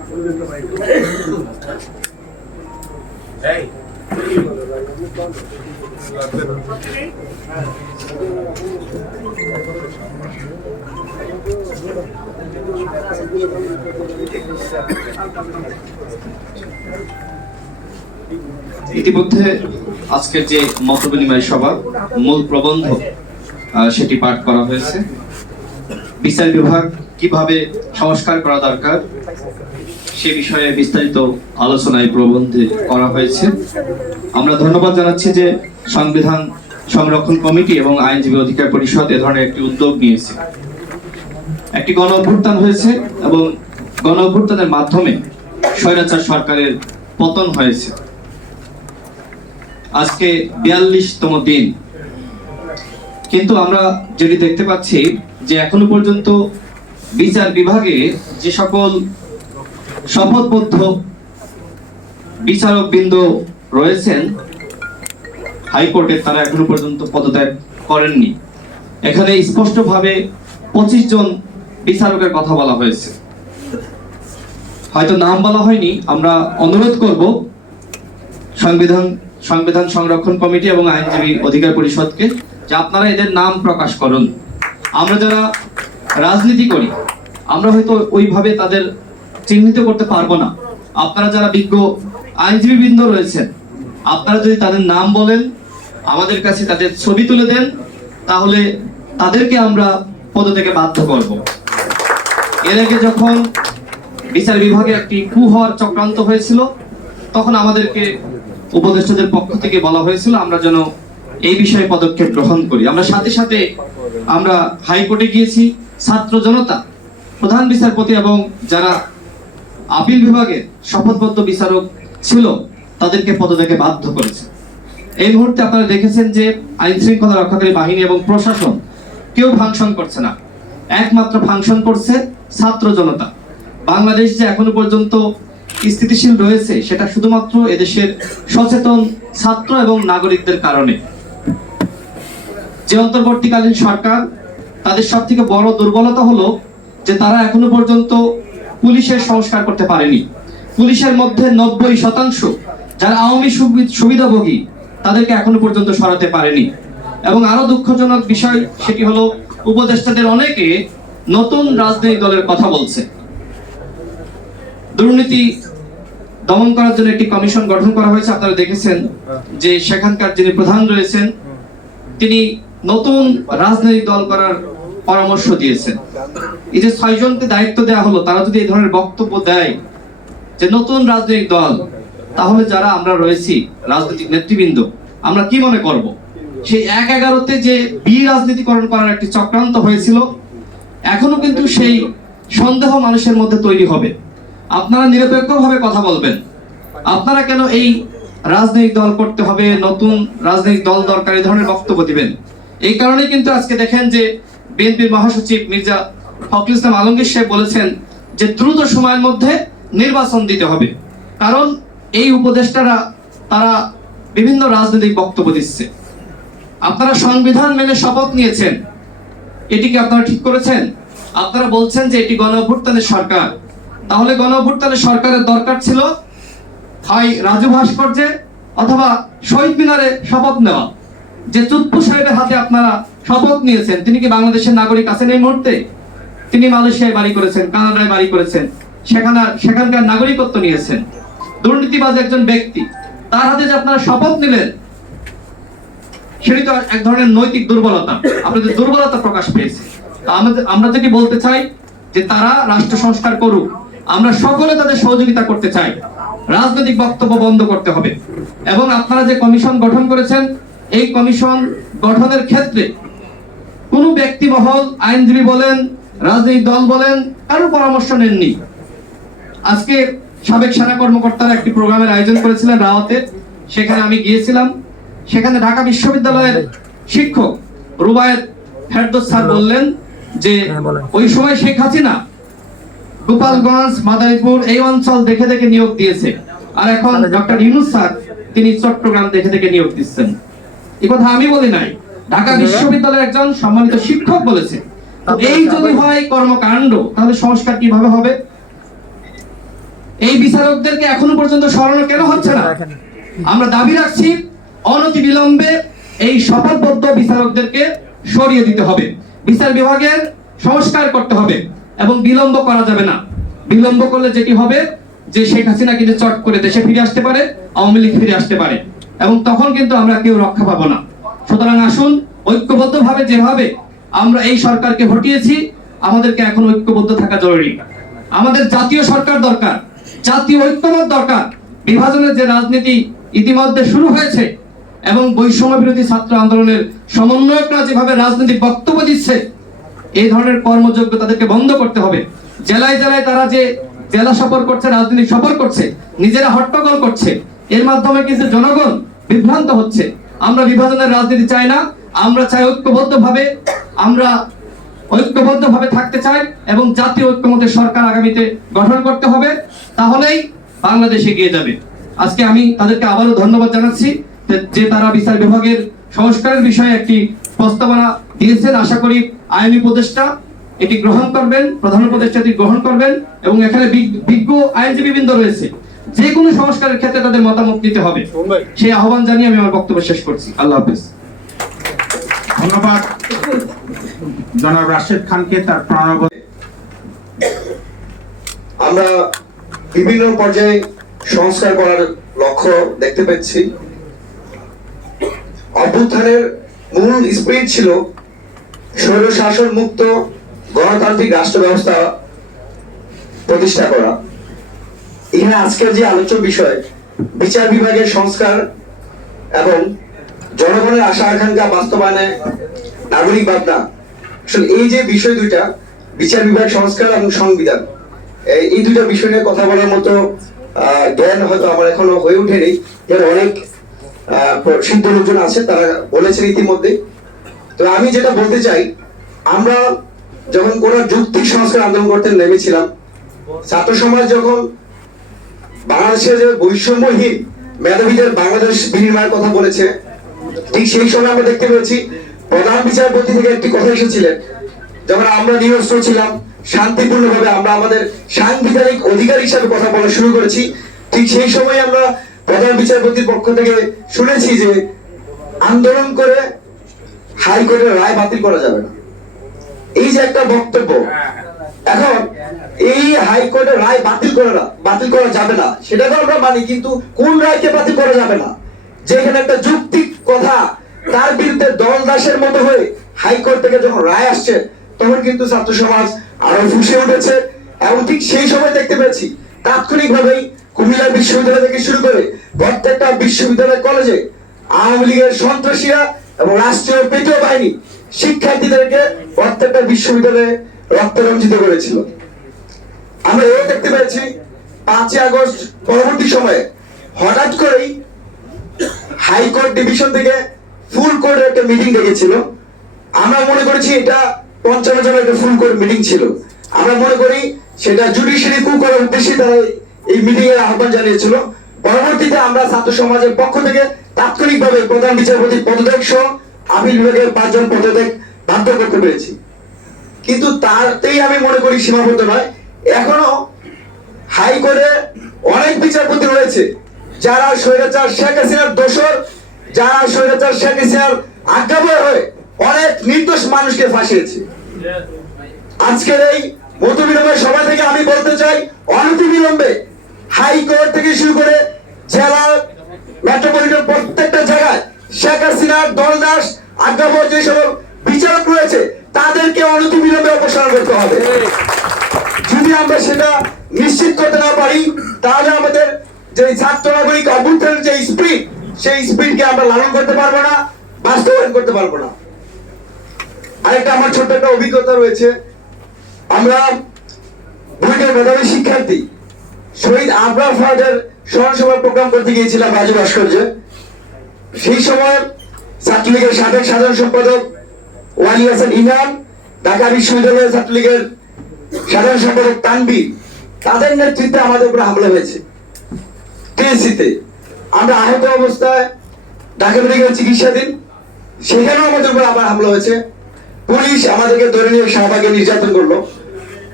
ইতিমধ্যে আজকের যে মত বিনিময় সভা মূল প্রবন্ধ সেটি পাঠ করা হয়েছে। বিচার বিভাগ কিভাবে সংস্কার করা দরকার সে বিষয়ে বিস্তারিত আলোচনায় প্রবন্ধে করা হয়েছে। আমরা ধন্যবাদ জানাচ্ছি যে সংবিধান সংরক্ষণ কমিটি এবং আইনজীবী অধিকার পরিষদ এ ধরনের একটি উদ্যোগ নিয়েছে। একটি গণ অভ্যুত্থান হয়েছে এবং গণ অভ্যুত্থানের মাধ্যমে স্বৈরাচার সরকারের পতন হয়েছে। আজকে 42তম দিন, কিন্তু আমরা যেটি দেখতে পাচ্ছি যে এখনো পর্যন্ত বিচার বিভাগে যে সকল শপথবদ্ধ বিচারক বৃন্দ রয়েছেন হাইকোর্টে, তারা এখনো পর্যন্ত পদত্যাগ করেননি। এখানে স্পষ্টভাবে 25 জন বিচারকের কথা বলা হয়েছে, হয়তো নাম বলা হয়নি। আমরা অনুরোধ করব সংবিধান সংরক্ষণ কমিটি এবং আইনজীবী অধিকার পরিষদকে যে আপনারা এদের নাম প্রকাশ করুন। আমরা যারা রাজনীতি করি আমরা হয়তো ওইভাবে তাদের চিহ্নিত করতে পারবো না। আপনারা যারা বিজ্ঞ আইনজীবী বৃন্দ রয়েছেন, আপনারা যদি তাদের নাম বলেন, আমাদের কাছে তাদের ছবি তুলে দেন, তাহলে তাদেরকে আমরা পদত্যাগে বাধ্য করব। এর আগে যখন বিচার বিভাগে একটি কুহর চক্রান্ত হয়েছিল, তখন আমাদেরকে উপদেষ্টাদের পক্ষ থেকে বলা হয়েছিল আমরা যেন এই বিষয়ে পদক্ষেপ গ্রহণ করি। আমরা সাথে সাথে আমরা হাইকোর্টে গিয়েছি। ছাত্র জনতা প্রধান বিচারপতি এবং যারা আপিল বিভাগে শপথবদ্ধ বিচারক ছিল তাদেরকে পদত্যাগে বাধ্য করেছে। এই মুহূর্তে আপনারা দেখেছেন যে আইন শৃঙ্খলা রক্ষাকারী বাহিনী এবং প্রশাসন কেউ ফাংশন করছে না, একমাত্র ফাংশন করছে ছাত্র জনতা। বাংলাদেশ যে এখনো পর্যন্ত স্থিতিশীল রয়েছে সেটা শুধুমাত্র এদেশের সচেতন ছাত্র এবং নাগরিকদের কারণে। যে অন্তর্বর্তীকালীন সরকার, তাদের সব থেকে বড় দুর্বলতা হলো যে তারা এখনো পর্যন্ত পুলিশের সংস্কার করতে পারেনি। পুলিশের মধ্যে 90% যারা আওয়ামী সুবিধাভোগী তাদেরকে এখনো পর্যন্ত সরাতে পারেনি। এবং আরো দুঃখজনক বিষয় সেটি হলো উপদেষ্টাদের অনেকে নতুন রাজনৈতিক দলের কথা বলছে। দুর্নীতি দমন করার জন্য একটি কমিশন গঠন করা হয়েছে। আপনারা দেখেছেন যে সেখানকার যিনি প্রধান রয়েছেন তিনি নতুন রাজনৈতিক দল করার পরামর্শ দিয়েছেন। এই যে 6 জনকে দায়িত্ব দেওয়া হলো, তারা যদি এই ধরনের বক্তব্য দেয় যে নতুন রাজনৈতিক দল, তাহলে যারা আমরা রয়েছি রাজনৈতিক নেতৃবৃন্দ আমরা কি মনে করব? সেই 1/11-তে যে রাজনীতিকরণ করার একটি চক্রান্ত হয়েছিল, এখনো কিন্তু সেই সন্দেহ মানুষের মধ্যে তৈরি হবে। আপনারা নিরপেক্ষভাবে কথা বলবেন। আপনারা কেন এই রাজনৈতিক দল করতে হবে, নতুন রাজনৈতিক দল দরকার, এই ধরনের বক্তব্য দিবেন? এই কারণেই কিন্তু আজকে দেখেন যে বিএনপির মহাসচিব মির্জা ফখরুল ইসলাম আলমগীর সাহেব বলেছেন যে দ্রুত সময়ের মধ্যে নির্বাচন দিতে হবে। কারণ এই উপদেষ্টারা তারা বিভিন্ন রাজনৈতিক বক্তব্য দিচ্ছে। আপনারা সংবিধান মেনে শপথ নিয়েছেন, এটিকে আপনারা ঠিক করেছেন? আপনারা বলছেন যে এটি গণ অভ্যুত্থানের সরকার, তাহলে গণ অভ্যুত্থানের সরকারের দরকার ছিল হয় রাজু ভাস্কর্যে অথবা শহীদ মিনারে শপথ নেওয়া। যে চুপ্পু সাহেবের হাতে আপনারা শপথ নিয়েছেন, তিনি কি বাংলাদেশের নাগরিক আছেন এই মুহূর্তে? তিনি মালয়েশিয়ায় বাড়ি করেছেন, কানাডায় বাড়ি করেছেন, সেখানকার নাগরিকত্ব নিয়েছেন। দুর্নীতিবাজ একজন ব্যক্তি, তার হাতে যে আপনারা শপথ নিলেন, সেটি তো এক ধরনের নৈতিক দুর্বলতা, আপনাদের দুর্বলতা প্রকাশ পেয়েছে। আমরা যেটি বলতে চাই যে তারা রাষ্ট্র সংস্কার করুক, আমরা সকলে তাদের সহযোগিতা করতে চাই। রাজনৈতিক বক্তব্য বন্ধ করতে হবে। এবং আপনারা যে কমিশন গঠন করেছেন, এই কমিশন গঠনের ক্ষেত্রে কোনো ব্যক্তি মহল, আইনজীবী বলেন, রাজনৈতিক দল বলেন, কারো পরামর্শ নেননি। আজকে সাবেক সেনা কর্মকর্তারা একটি প্রোগ্রামের আয়োজন করেছিলেন রাওয়াতে, সেখানে আমি গিয়েছিলাম। সেখানে ঢাকা বিশ্ববিদ্যালয়ের শিক্ষক রুবায়েত ফেরদৌস স্যার বললেন যে ওই সময় শেখ হাসিনা গোপালগঞ্জ, মাদারীপুর এই অঞ্চল দেখে দেখে নিয়োগ দিয়েছে, আর এখন ডক্টর ইউনূস স্যার তিনি চট্টগ্রাম দেখে দেখে নিয়োগ দিচ্ছেন। এই কথা আমি বলি নাই, ঢাকা বিশ্ববিদ্যালয়ের একজন সম্মানিত শিক্ষক বলেছে। এই যদি হয় কর্মকাণ্ড, তাহলে সংস্কার কিভাবে হবে? এই বিচারকদেরকে এখনো পর্যন্ত সরানো কেন হচ্ছে না? আমরা দাবি রাখছি অনতিবিলম্বে এই শপথবদ্ধ বিচারকদেরকে সরিয়ে দিতে হবে, বিচার বিভাগের সংস্কার করতে হবে এবং বিলম্ব করা যাবে না। বিলম্ব করলে যেটি হবে যে শেখ হাসিনা কিন্তু চট করে দেশে ফিরে আসতে পারে, আওয়ামী লীগ ফিরে আসতে পারে এবং তখন কিন্তু আমরা কেউ রক্ষা পাবো না। সুতরাং আসুন ঐক্যবদ্ধভাবে যেভাবে আমরা এই সরকারকে হটিয়েছি, আমাদেরকে এখন ঐক্যবদ্ধ থাকা জরুরি। আমাদের জাতীয় সরকার দরকার, জাতীয় ঐক্যমত দরকার। বিভাজনের যে রাজনীতি ইতিমধ্যে শুরু হয়েছে এবং বৈষম্য বিরোধী ছাত্র আন্দোলনের সমন্বয়করা যেভাবে রাজনৈতিক বক্তব্য দিচ্ছে, এই ধরনের কর্মযোগ্য তাদেরকে বন্ধ করতে হবে। জেলায় জেলায় তারা যে জেলা সফর করছে, রাজনৈতিক সফর করছে, নিজেরা হট্টগোল করছে, এর মাধ্যমে কিছু জনগণ বিভ্রান্ত হচ্ছে। আমরা বিভাজনের রাজনীতি চাই না, আমরা চাই ঐক্যবদ্ধভাবে থাকতে চাই এবং জাতীয় ঐক্যমতের সরকার আগামীতে গঠন করতে হবে, তাহলেই বাংলাদেশ এগিয়ে যাবে। আজকে আমি তাদেরকে আবারও ধন্যবাদ জানাচ্ছি যে তারা বিচার বিভাগের সংস্কারের বিষয়ে একটি প্রস্তাবনা দিয়েছেন। আশা করি আইনি উপদেষ্টা এটি গ্রহণ করবেন, প্রধান উপদেষ্টা এটি গ্রহণ করবেন এবং এখানে বিজ্ঞ আইনজীবীবৃন্দ রয়েছে, যে কোনো সংস্কারের ক্ষেত্রে তাদের মতামত দিতে হবে। সেই আহ্বান জানিয়ে আমি আমার বক্তব্য শেষ করছি। আল্লাহ হাফেজ। ধন্যবাদ জনাব রাশেদ খানকে তার প্রণালী। আমরা বিভিন্ন পর্যায়ে সংস্কার করার লক্ষ্য দেখতে পাচ্ছি। অভ্যুত্থানের মূল স্পিরিট ছিল স্বৈর শাসন মুক্ত গণতান্ত্রিক রাষ্ট্র ব্যবস্থা প্রতিষ্ঠা করা। এখানে আজকের যে আলোচ্য বিষয় বিচার বিভাগের সংস্কার এবং জনগণের আশা আকাঙ্ক্ষা বাস্তবায়নে নাগরিক ভাবনা, আসলে এই যে বিষয় দুইটা, বিচার বিভাগ সংস্কার এবং সংবিধান, এই দুইটা বিষয় নিয়ে কথা বলার মতো জ্ঞান হয়তো আমার এখনো হয়ে ওঠেনি। এর অনেক সিদ্ধ লোকজন আছে, তারা বলেছেন ইতিমধ্যে। তো আমি যেটা বলতে চাই, আমরা যখন কোন যৌক্তিক সংস্কার আন্দোলন করতে নেমেছিলাম, ছাত্র সমাজ যখন বাংলাদেশের যে বৈষম্যহীন মেধাবীদের বাংলাদেশ বিনির্মাণের কথা বলেছে, ঠিক সেই সময় আমরা দেখতে পেয়েছি প্রধান বিচারপতি থেকে একটি কথা এসেছিলেন, যখন আমরা নিরস্ত্র ছিলাম, শান্তিপূর্ণভাবে আমরা আমাদের সাংবিধানিক অধিকার হিসাবে কথা বলা শুরু করেছি, ঠিক সেই সময় আমরা প্রধান বিচারপতির পক্ষ থেকে শুনেছি যে আন্দোলন করে হাইকোর্টের রায় বাতিল করা যাবে না। এই যে একটা বক্তব্য, এখন এই হাইকোর্টের রায় বাতিল করা যাবে না, সেটাকে আমরা মানি, কিন্তু কোন রায়কে বাতিল করা যাবে না? যেখানে একটা যৌক্তিক কথা, তার বিরুদ্ধে দল দাসের মতো হয়ে হাইকোর্ট থেকে যখন রায় আসছে, তখন কিন্তু ছাত্র সমাজ আরো ফুঁসে উঠেছে। এবং ঠিক সেই সময় দেখতে পেয়েছি তাৎক্ষণিকভাবেই কুমিল্লা বিশ্ববিদ্যালয় থেকে শুরু করে প্রত্যেকটা বিশ্ববিদ্যালয় কলেজে আওয়ামী লীগের সন্ত্রাসীরা এবং রাষ্ট্রীয় পেটোয়া বাহিনী শিক্ষার্থীদেরকে প্রত্যেকটা বিশ্ববিদ্যালয়ে রক্ত রঞ্জিত করেছিল। আমরা এও দেখতে পেয়েছি 5ই আগস্ট পরবর্তী সময়ে হঠাৎ করেই হাইকোর্ট ডিভিশন থেকে ফুল কোর্টের একটা মিটিং ডেকেছিল। আমরা মনে করেছি এটা 55 জনের একটা ফুল কোর্ট মিটিং ছিল। আমরা মনে করি সেটা জুডিশিয়ারি কু করার উদ্দেশ্যে তারা এই মিটিং এর আহ্বান জানিয়েছিল। পরবর্তীতে আমরা ছাত্র সমাজের পক্ষ থেকে তাৎক্ষণিকভাবে প্রধান বিচারপতি পদত্যাগ সহ আপিল বিভাগের 5 জন পদত্যাগ বাধ্য করতে পেরেছি। কিন্তু তাতেই আমি মনে করি সীমাবদ্ধ নয়, এখনো হাইকোর্টে অনেক বিচারপতি রয়েছে যারা স্বৈরাচার শেখ হাসিনার দোসর, যারা স্বৈরাচার শেখ হাসিনার আজ্ঞাবহ হয়ে অনেক নির্দোষ মানুষকে ফাঁসিয়েছে। আজকের এই মতবিনিময় সভা থেকে আমি বলতে চাই, অনতিবিলম্বে হাইকোর্ট থেকে শুরু করে জেলা মেট্রোপলিটন প্রত্যেকটা জায়গায় শেখ হাসিনার দলদাস আজ্ঞাবহ যে সকল বিচারক রয়েছে তাদেরকে অনতিবিলম্বে অপসারণ করতে হবে। যদি আমরা সেটা নিশ্চিত করতে না পারি, তাহলে আমাদের যে ছাত্র নাগরিক অভ্যুত্থানের যে স্পিড, সেই স্পিডকে আমরা লালন করতে পারবো না, বাস্তবায়ন করতে পারবো না। আরেকটা আমার ছোট্ট একটা অভিজ্ঞতা রয়েছে। আমরা বুয়েটের মেধাবী শিক্ষার্থী শহীদ আবরার ফাহাদের স্মরণ সভা প্রোগ্রাম করতে গিয়েছিলাম রাজু ভাস্কর্যে। সেই সময় ছাত্রলীগের সাবেক সাধারণ সম্পাদক ওয়ালি হাসান ইনাম, ঢাকা বিশ্ববিদ্যালয়ের ছাত্রলীগের সাধারণ সম্পাদক তানবীর, তাদের নেতৃত্বে আমাদের উপরে হামলা হয়েছে টিএসসিতে। আমরা আহত অবস্থায় ঢাকা মেডিকেল চিকিৎসাধীন, সেখানেও আমাদের উপর আবার হামলা হয়েছে। পুলিশ আমাদেরকে ধরে নিয়ে শাহবাগে নির্যাতন করলো।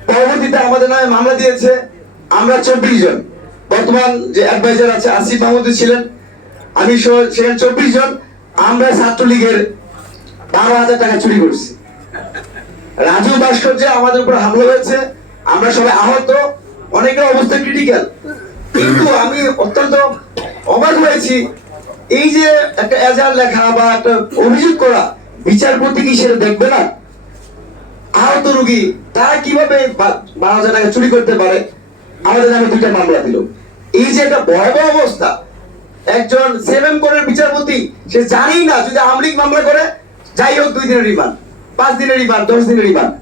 পরবর্তীতে আমাদের নামে মামলা দিয়েছে। আমরা 24 জন, বর্তমান যে অ্যাডভাইজার আছে আসিফ মাহমুদ ছিলেন, আমি সেখানে 24 জন, আমরা ছাত্রলীগের 12,000 টাকা চুরি করছি। রাজু ভাস্কর্যে আমাদের উপর হামলা হয়েছে, আমরা সবাই আহত, অনেকের অবস্থা ক্রিটিক্যাল। কিন্তু আমি অত্যন্ত অবাক হয়েছি, এই যে একটা এজাহার লেখা বা একটা অভিযোগ করা, বিচারপতি কি সেটা দেখবে না? আহত রোগী তারা কিভাবে 12,000 টাকা চুরি করতে পারে? আমাদের নামে 2টা মামলা দিল। এই যে একটা ভয়াবহ অবস্থা, একজন 7 কোরের বিচারপতি সে জানেই না যদি আমলিক মামলা করে যাই হোক 2 দিনের রিমান্ড, 5 দিনের রিমান্ড, 10 দিনের রিমান্ড।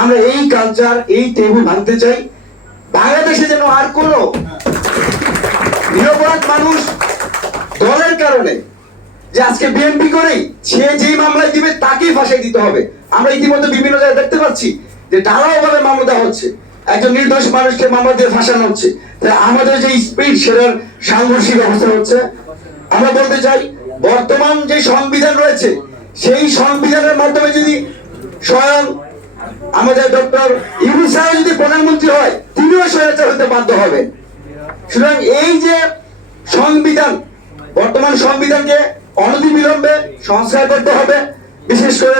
আমরা এই কালচার, এই টেবু ভাঙতে চাই। বাংলাদেশে যেন আর কোনো নিরপরাধ মানুষ দলের কারণে, যে আজকে বিএনপি করেই সে যেই মামলায় দিবে তাকেই ফাঁসাই দিতে হবে। আমরা ইতিমধ্যে বিভিন্ন জায়গায় দেখতে পাচ্ছি যে ঢালাওভাবে মামলা দেওয়া হচ্ছে, একজন নির্দোষ মানুষকে মামলা দিয়ে ফাঁসানো হচ্ছে। তাই আমাদের যে স্পিড সেটার সাংঘর্ষিক অবস্থা হচ্ছে। আমরা বলতে চাই, বর্তমান যে সংবিধান রয়েছে সেই সংবিধানের মাধ্যমে যদি স্বয়ং আমাদের ডক্টর ইউনূস সাহেব যদি প্রধানমন্ত্রী হয়, তিনিও স্বৈরাচার হতে বাধ্য হবেন। সুতরাং এই যে সংবিধান, বর্তমান সংবিধানকে অনতিবিলম্বে সংস্কার করতে হবে। বিশেষ করে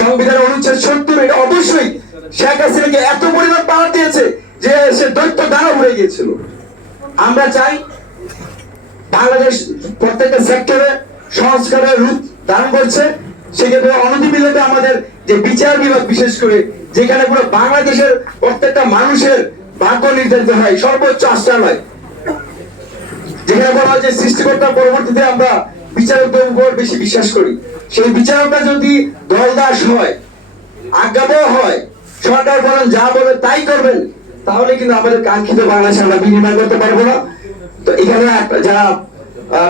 সংবিধানের অনুচ্ছেদ 70 এটা অবশ্যই শেখ হাসিনাকে এত পরিমাণ পাওয়ার দিয়েছে যে সে দৈত্য দানব হয়ে গিয়েছিল। আমরা চাই বাংলাদেশ প্রত্যেকটা সেক্টরে সংস্কারের রূপ ধারণ করছে। সেক্ষেত্রে অনতিবিলম্বে আমাদের যে বিচার বিভাগ, বিশেষ করে যেখানে পুরো বাংলাদেশের প্রত্যেকটা মানুষের ভাগ্য নির্ধারিত হয়, সর্বোচ্চ আশ্রয়, যেখানে বলা হয় যে সৃষ্টিকর্তার পরবর্তীতে আমরা বিচারকদের উপর বেশি বিশ্বাস করি, সেই বিচারকটা যদি দলদাস হয়, আজ্ঞাবহ হয়, সরকার বলেন যা বলে তাই করবেন, তাহলে কিন্তু আমাদের কাঙ্ক্ষিত বাংলাদেশ আমরা বিনির্মাণ করতে পারবো না। তো এখানে যারা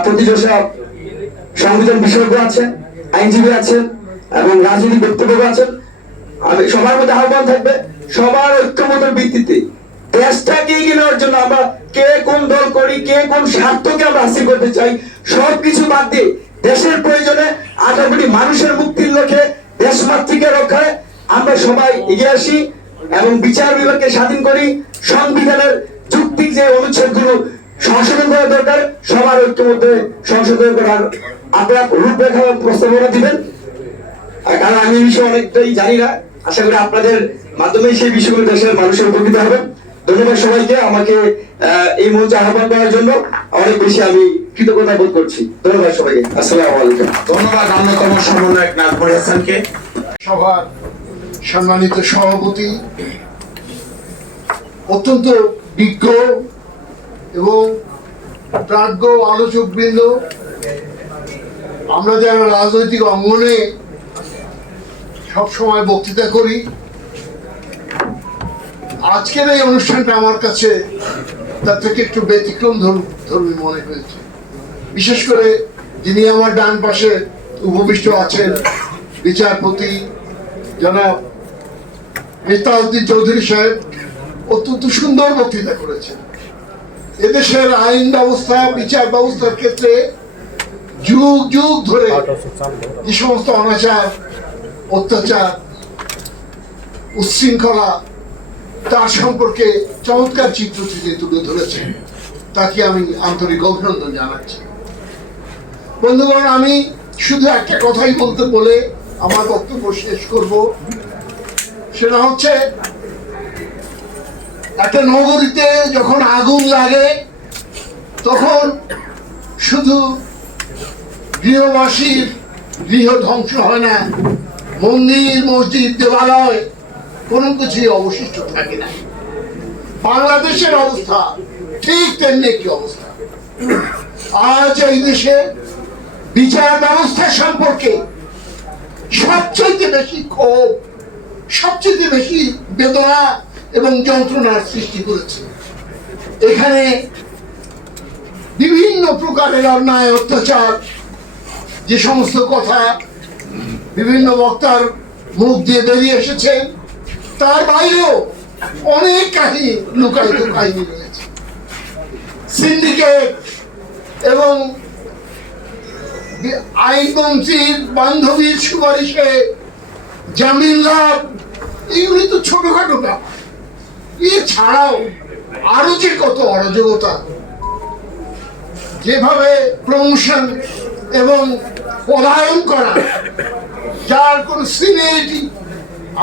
প্রতিযোগিতা সংবিধান বিশেষজ্ঞ আছেন, আইনজীবী আছেন এবং রাজনৈতিক বক্তব্য আছেন, আমি সবার মধ্যে আহ্বান থাকবে সবার ঐক্যমতের ভিত্তিতে দেশটাকে এগিয়ে নেওয়ার জন্য আমরা কে কোন দল করি, কে কোন স্বার্থকে আমরা হাসিল করতে চাই, সবকিছু বাদ দিয়ে দেশের প্রয়োজনে 18 কোটি মানুষের মুক্তির লক্ষ্যে, দেশ মাতৃকা রক্ষায় আমরা সবাই এগিয়ে আসি এবং বিচার বিভাগকে স্বাধীন করি। সংবিধানের যৌক্তিক যে অনুচ্ছেদগুলো সংশোধন করা দরকার, সবার ঐক্যমধ্যে সংশোধন করার আপনারা রূপরেখা প্রস্তাবনা দিবেন। কারণ আমি এই বিষয়ে অনেকটাই জানি না, আশা করি আপনাদের মাধ্যমে সেই বিষয়গুলো দেশের মানুষের উপকৃত হবে। ধন্যবাদ সবাইকে, আমাকে এই মঞ্চে আহ্বান করার জন্য অনেক বেশি আমি কৃতজ্ঞতা বোধ করছি। ধন্যবাদ সবাইকে, আসসালামু আলাইকুম। ধন্যবাদ অন্যতম সমন্বয়ক নাজমুল হাসানকে। সভার সম্মানিত সভাপতি, অত্যন্ত বিজ্ঞ এবং প্রাজ্ঞ আলোচকবৃন্দ, আমরা যারা রাজনৈতিক অঙ্গনে সবসময় বক্তৃতা করি, আজকের এই অনুষ্ঠানটা আমার কাছে তার থেকে একটু ব্যতিক্রম ধর্মী মনে হয়েছে। বিশেষ করে যিনি আমার ডান পাশে উপবিষ্ট আছেন, বিচারপতি জনাব মেহতাউদ্দিন চৌধুরী সাহেব অত্যন্ত সুন্দর বক্তৃতা করেছেন। এদেশের আইন ব্যবস্থা, বিচার ব্যবস্থার ক্ষেত্রে যুগ যুগ ধরে যে সমস্ত অনাচার, অত্যাচার, উচ্ছৃঙ্খলা, তার সম্পর্কে চমৎকার চিত্র থেকে তুলে ধরেছেন, তাকে আমি আন্তরিক অভিনন্দন জানাচ্ছি। বন্ধুগণ, আমি শুধু একটা কথাই বলতে বলে আমার বক্তব্য শেষ করব। সেটা হচ্ছে, একটা নগরীতে যখন আগুন লাগে তখন শুধু গৃহবাসীর গৃহ ধ্বংস হয় না, মন্দির, মসজিদ, দেবালয় কোনো কিছুই অবশিষ্ট থাকে না। বাংলাদেশের অবস্থা ঠিক তেমনি একটি অবস্থা। আজ এই দেশে বিচার ব্যবস্থা সম্পর্কে সবচেয়ে বেশি ক্ষোভ, সবচেয়ে বেশি বেদনা এবং যন্ত্রণার সৃষ্টি করেছে। এখানে বিভিন্ন প্রকারের অন্যায়, অত্যাচার, যে সমস্ত কথা বিভিন্ন বক্তার মুখ দিয়ে বেরিয়ে এসেছে, তার বাইরেও অনেক কাহিনী, লুকায়িত কাহিনী রয়েছে। সিন্ডিকেট এবং আইনমন্ত্রীর বান্ধবীর সুপারিশে জামিন লাভ, এগুলি তো ছোটখাটো ব্যাপার। এছাড়াও আরো যে কত অরাজকতা, যেভাবে প্রমোশন এবং পদায়ন করা, যার কোন সিনিয়রিটি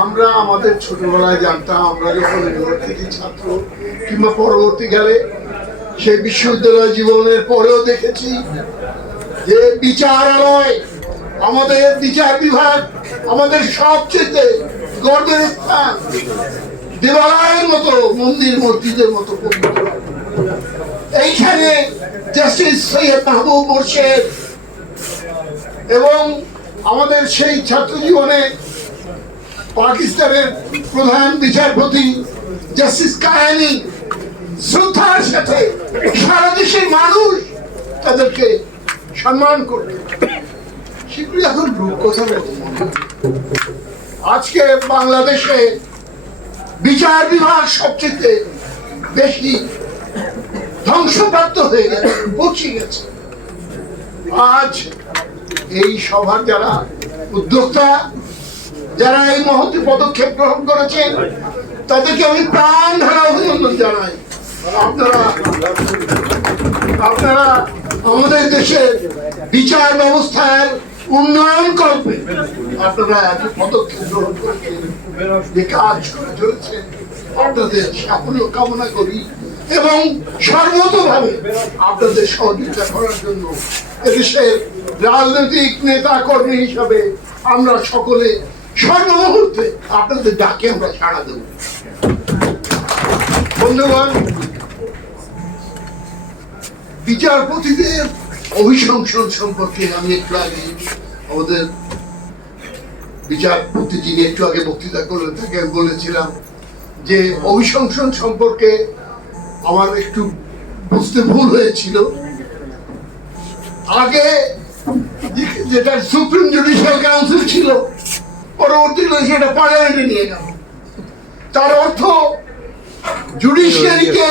আমরা আমাদের ছোটবেলায় জানতাম। আমরা যখন ইউনিভার্সিটি ছাত্র কিংবা পরবর্তীকালে সেই বিশ্ববিদ্যালয় জীবনের পরেও দেখেছি যে বিচারালয়, আমাদের বিচার বিভাগ আমাদের সবচেয়ে গর্বের স্থান, দেবালয়ের মতো, মন্দির মসজিদের মতো পবিত্র। এইখানে জাস্টিস সৈয়দ মাহবুব মোর্শেদ এবং আমাদের সেই ছাত্র জীবনে পাকিস্তানের প্রধান বিচারপতি জাস্টিস কায়ানি শ্রদ্ধার সাথে সারা দেশের মানুষ তাদেরকে সম্মান করত। সেগুলি এখন রূপকথার মতো মনে হয়। আজকে বাংলাদেশে বিচার বিভাগ সবচেয়ে বেশি ধ্বংসপ্রাপ্ত হয়ে গেছে, পচে গেছে। আজ এই সভার যারা উদ্যোক্তা, যারা এই মহৎ পদক্ষেপ গ্রহণ করেছেন, তাদেরকে আমি প্রাণ ঢালা অভিনন্দন জানাই। আপনারা আমাদের দেশের বিচার ব্যবস্থার উন্নয়ন করবে, আপনারা এত পদক্ষেপ গ্রহণ করেছেন, যে কাজ করে চলেছেন, আপনাদের সাফল্য কামনা করি এবং সর্বতভাবে আপনাদের সহযোগিতা করার জন্য এদেশের রাজনৈতিক নেতা কর্মী হিসাবে আমরা সকলে সর্বমুহূর্তে আপনাদের ডাকে আমরা সাড়া দেব। বন্ধুগণ, বিচারপতিদের অভিশংসন সম্পর্কে আমি একটু আগে আমাদের বিচারপতি যিনি একটু আগে বক্তৃতা করলেন তাকে আমি বলেছিলাম যে অভিশংসন সম্পর্কে আমার একটু বুঝতে ভুল হয়েছিল। আগে যেটা সুপ্রিম জুডিশিয়াল কাউন্সিল ছিল, পরবর্তীকালে সেটা পার্লামেন্টে নিয়ে গেল। তার অর্থ জুডিশিয়ারিকে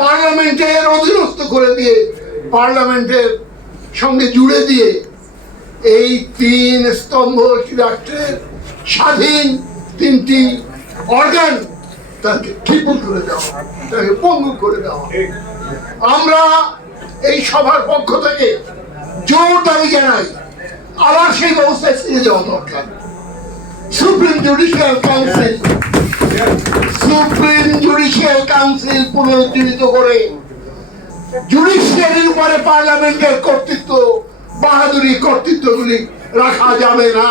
পার্লামেন্টের অধীনস্থ করে দিয়ে, পার্লামেন্টের সঙ্গে জুড়ে দিয়ে এই তিন স্তম্ভ রাষ্ট্রের স্বাধীন তিনটি অর্গান তাকে ট্রিপল করে দেওয়া, তাকে পঙ্গু করে দেওয়া। আমরা এই সভার পক্ষ থেকে জোর দাবি জানাই, আবার সেই ব্যবস্থায় ফিরে যাওয়া দরকার। সুপ্রিম জুডিশিয়াল কাউন্সিল পুনরুজ্জীবিত করে জুডিশিয়ারির উপরে পার্লামেন্টের কর্তৃত্ব, বাহাদুরি কর্তৃত্বগুলি রাখা যাবে না।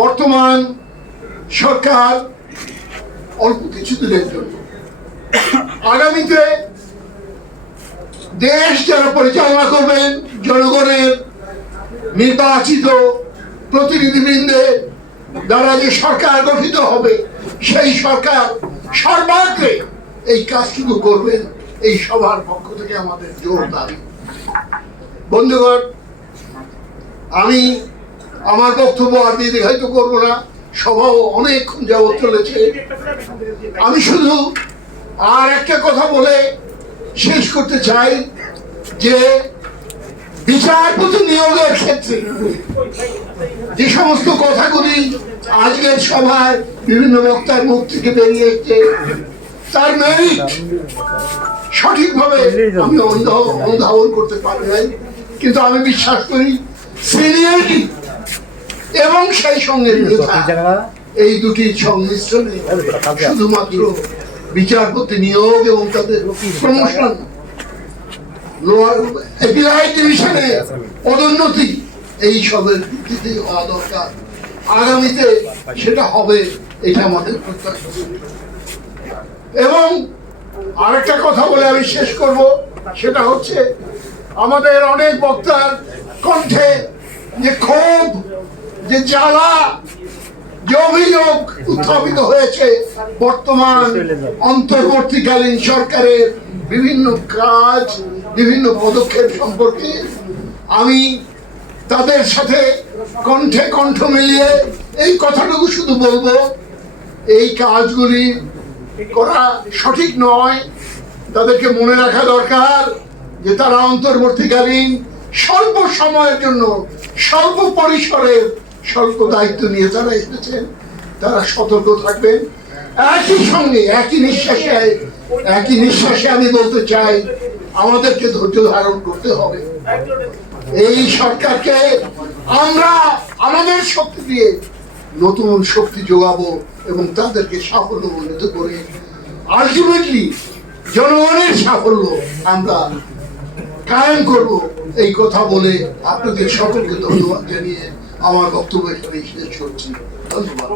বর্তমান সরকার অল্প কিছুদিনের জন্য, আগামীতে দেশ যারা পরিচালনা করবেন, জনগণের নির্বাচিত প্রতিনিধিবৃন্দের দ্বারা যে সরকার গঠিত হবে, সেই সরকার সর্বাগ্রে এই কাজটুকু করবেন, এই সভার পক্ষ থেকে আমাদের জোর দাবি। বন্ধুগণ, আমি আমার বক্তব্য আর দীর্ঘায়িত করবো না, সভাও অনেকক্ষণ যাবত চলেছে। আমি শুধু আর একটা কথা বলে শেষ করতে চাই যে বিচারপতি নিয়োগের ক্ষেত্রে যে সমস্ত কথাগুলি আজকের সভায় বিভিন্ন বক্তার মুখ থেকে বেরিয়ে এসছে, তার মেরিট সঠিকভাবে আমি অনুধাবন করতে পারি নাই, কিন্তু আমি বিশ্বাস করি সিনিয়রিটি এবং সেই সঙ্গে এই দুটির সংমিশ্রণে শুধুমাত্র বিচারপতি নিয়োগ এবং তাদের প্রমোশন, লোয়ার এপিলাইট ডিভিশনে পদোন্নতি, এই সবের ভিত্তিতে হওয়া দরকার। আগামীতে সেটা হবে, এটা আমাদের প্রত্যাশা। এবং আরেকটা কথা বলে আমি শেষ করব, সেটা হচ্ছে আমাদের অনেক বক্তার কণ্ঠে যে ক্ষোভ, যে জ্বালা, যে অভিযোগ উত্থাপিত হয়েছে বর্তমান অন্তর্বর্তীকালীন সরকারের বিভিন্ন কাজ, বিভিন্ন পদক্ষেপ সম্পর্কে, আমি তাদের সাথে কণ্ঠে কণ্ঠ মিলিয়ে এই কথাটুকু শুধু বলবো, এই কাজগুলি করা সঠিক নয়। তাদেরকে মনে রাখা দরকার যে তারা অন্তর্বর্তীকালীন স্বল্প সময়ের জন্য, স্বল্প পরিসরের স্বল্প দায়িত্ব নিয়ে তারা এসেছেন। তারা সতর্ক থাকবেন। একই সঙ্গে একই নিঃশ্বাসে আমি বলতে চাই, আমাদেরকে ধৈর্য ধারণ করতে হবে। এই সরকারকে আমরা আমাদের শক্তি দিয়ে নতুন শক্তি যোগাবো এবং তাদেরকে সাফল্যমণ্ডিত করে আলটিমেটলি জনগণের সাফল্য আমরা কায়েম করব, এই কথা বলে আপনাদের সকলকে ধন্যবাদ জানিয়ে আমার বক্তব্য এখানে শেষ করছি। ধন্যবাদ।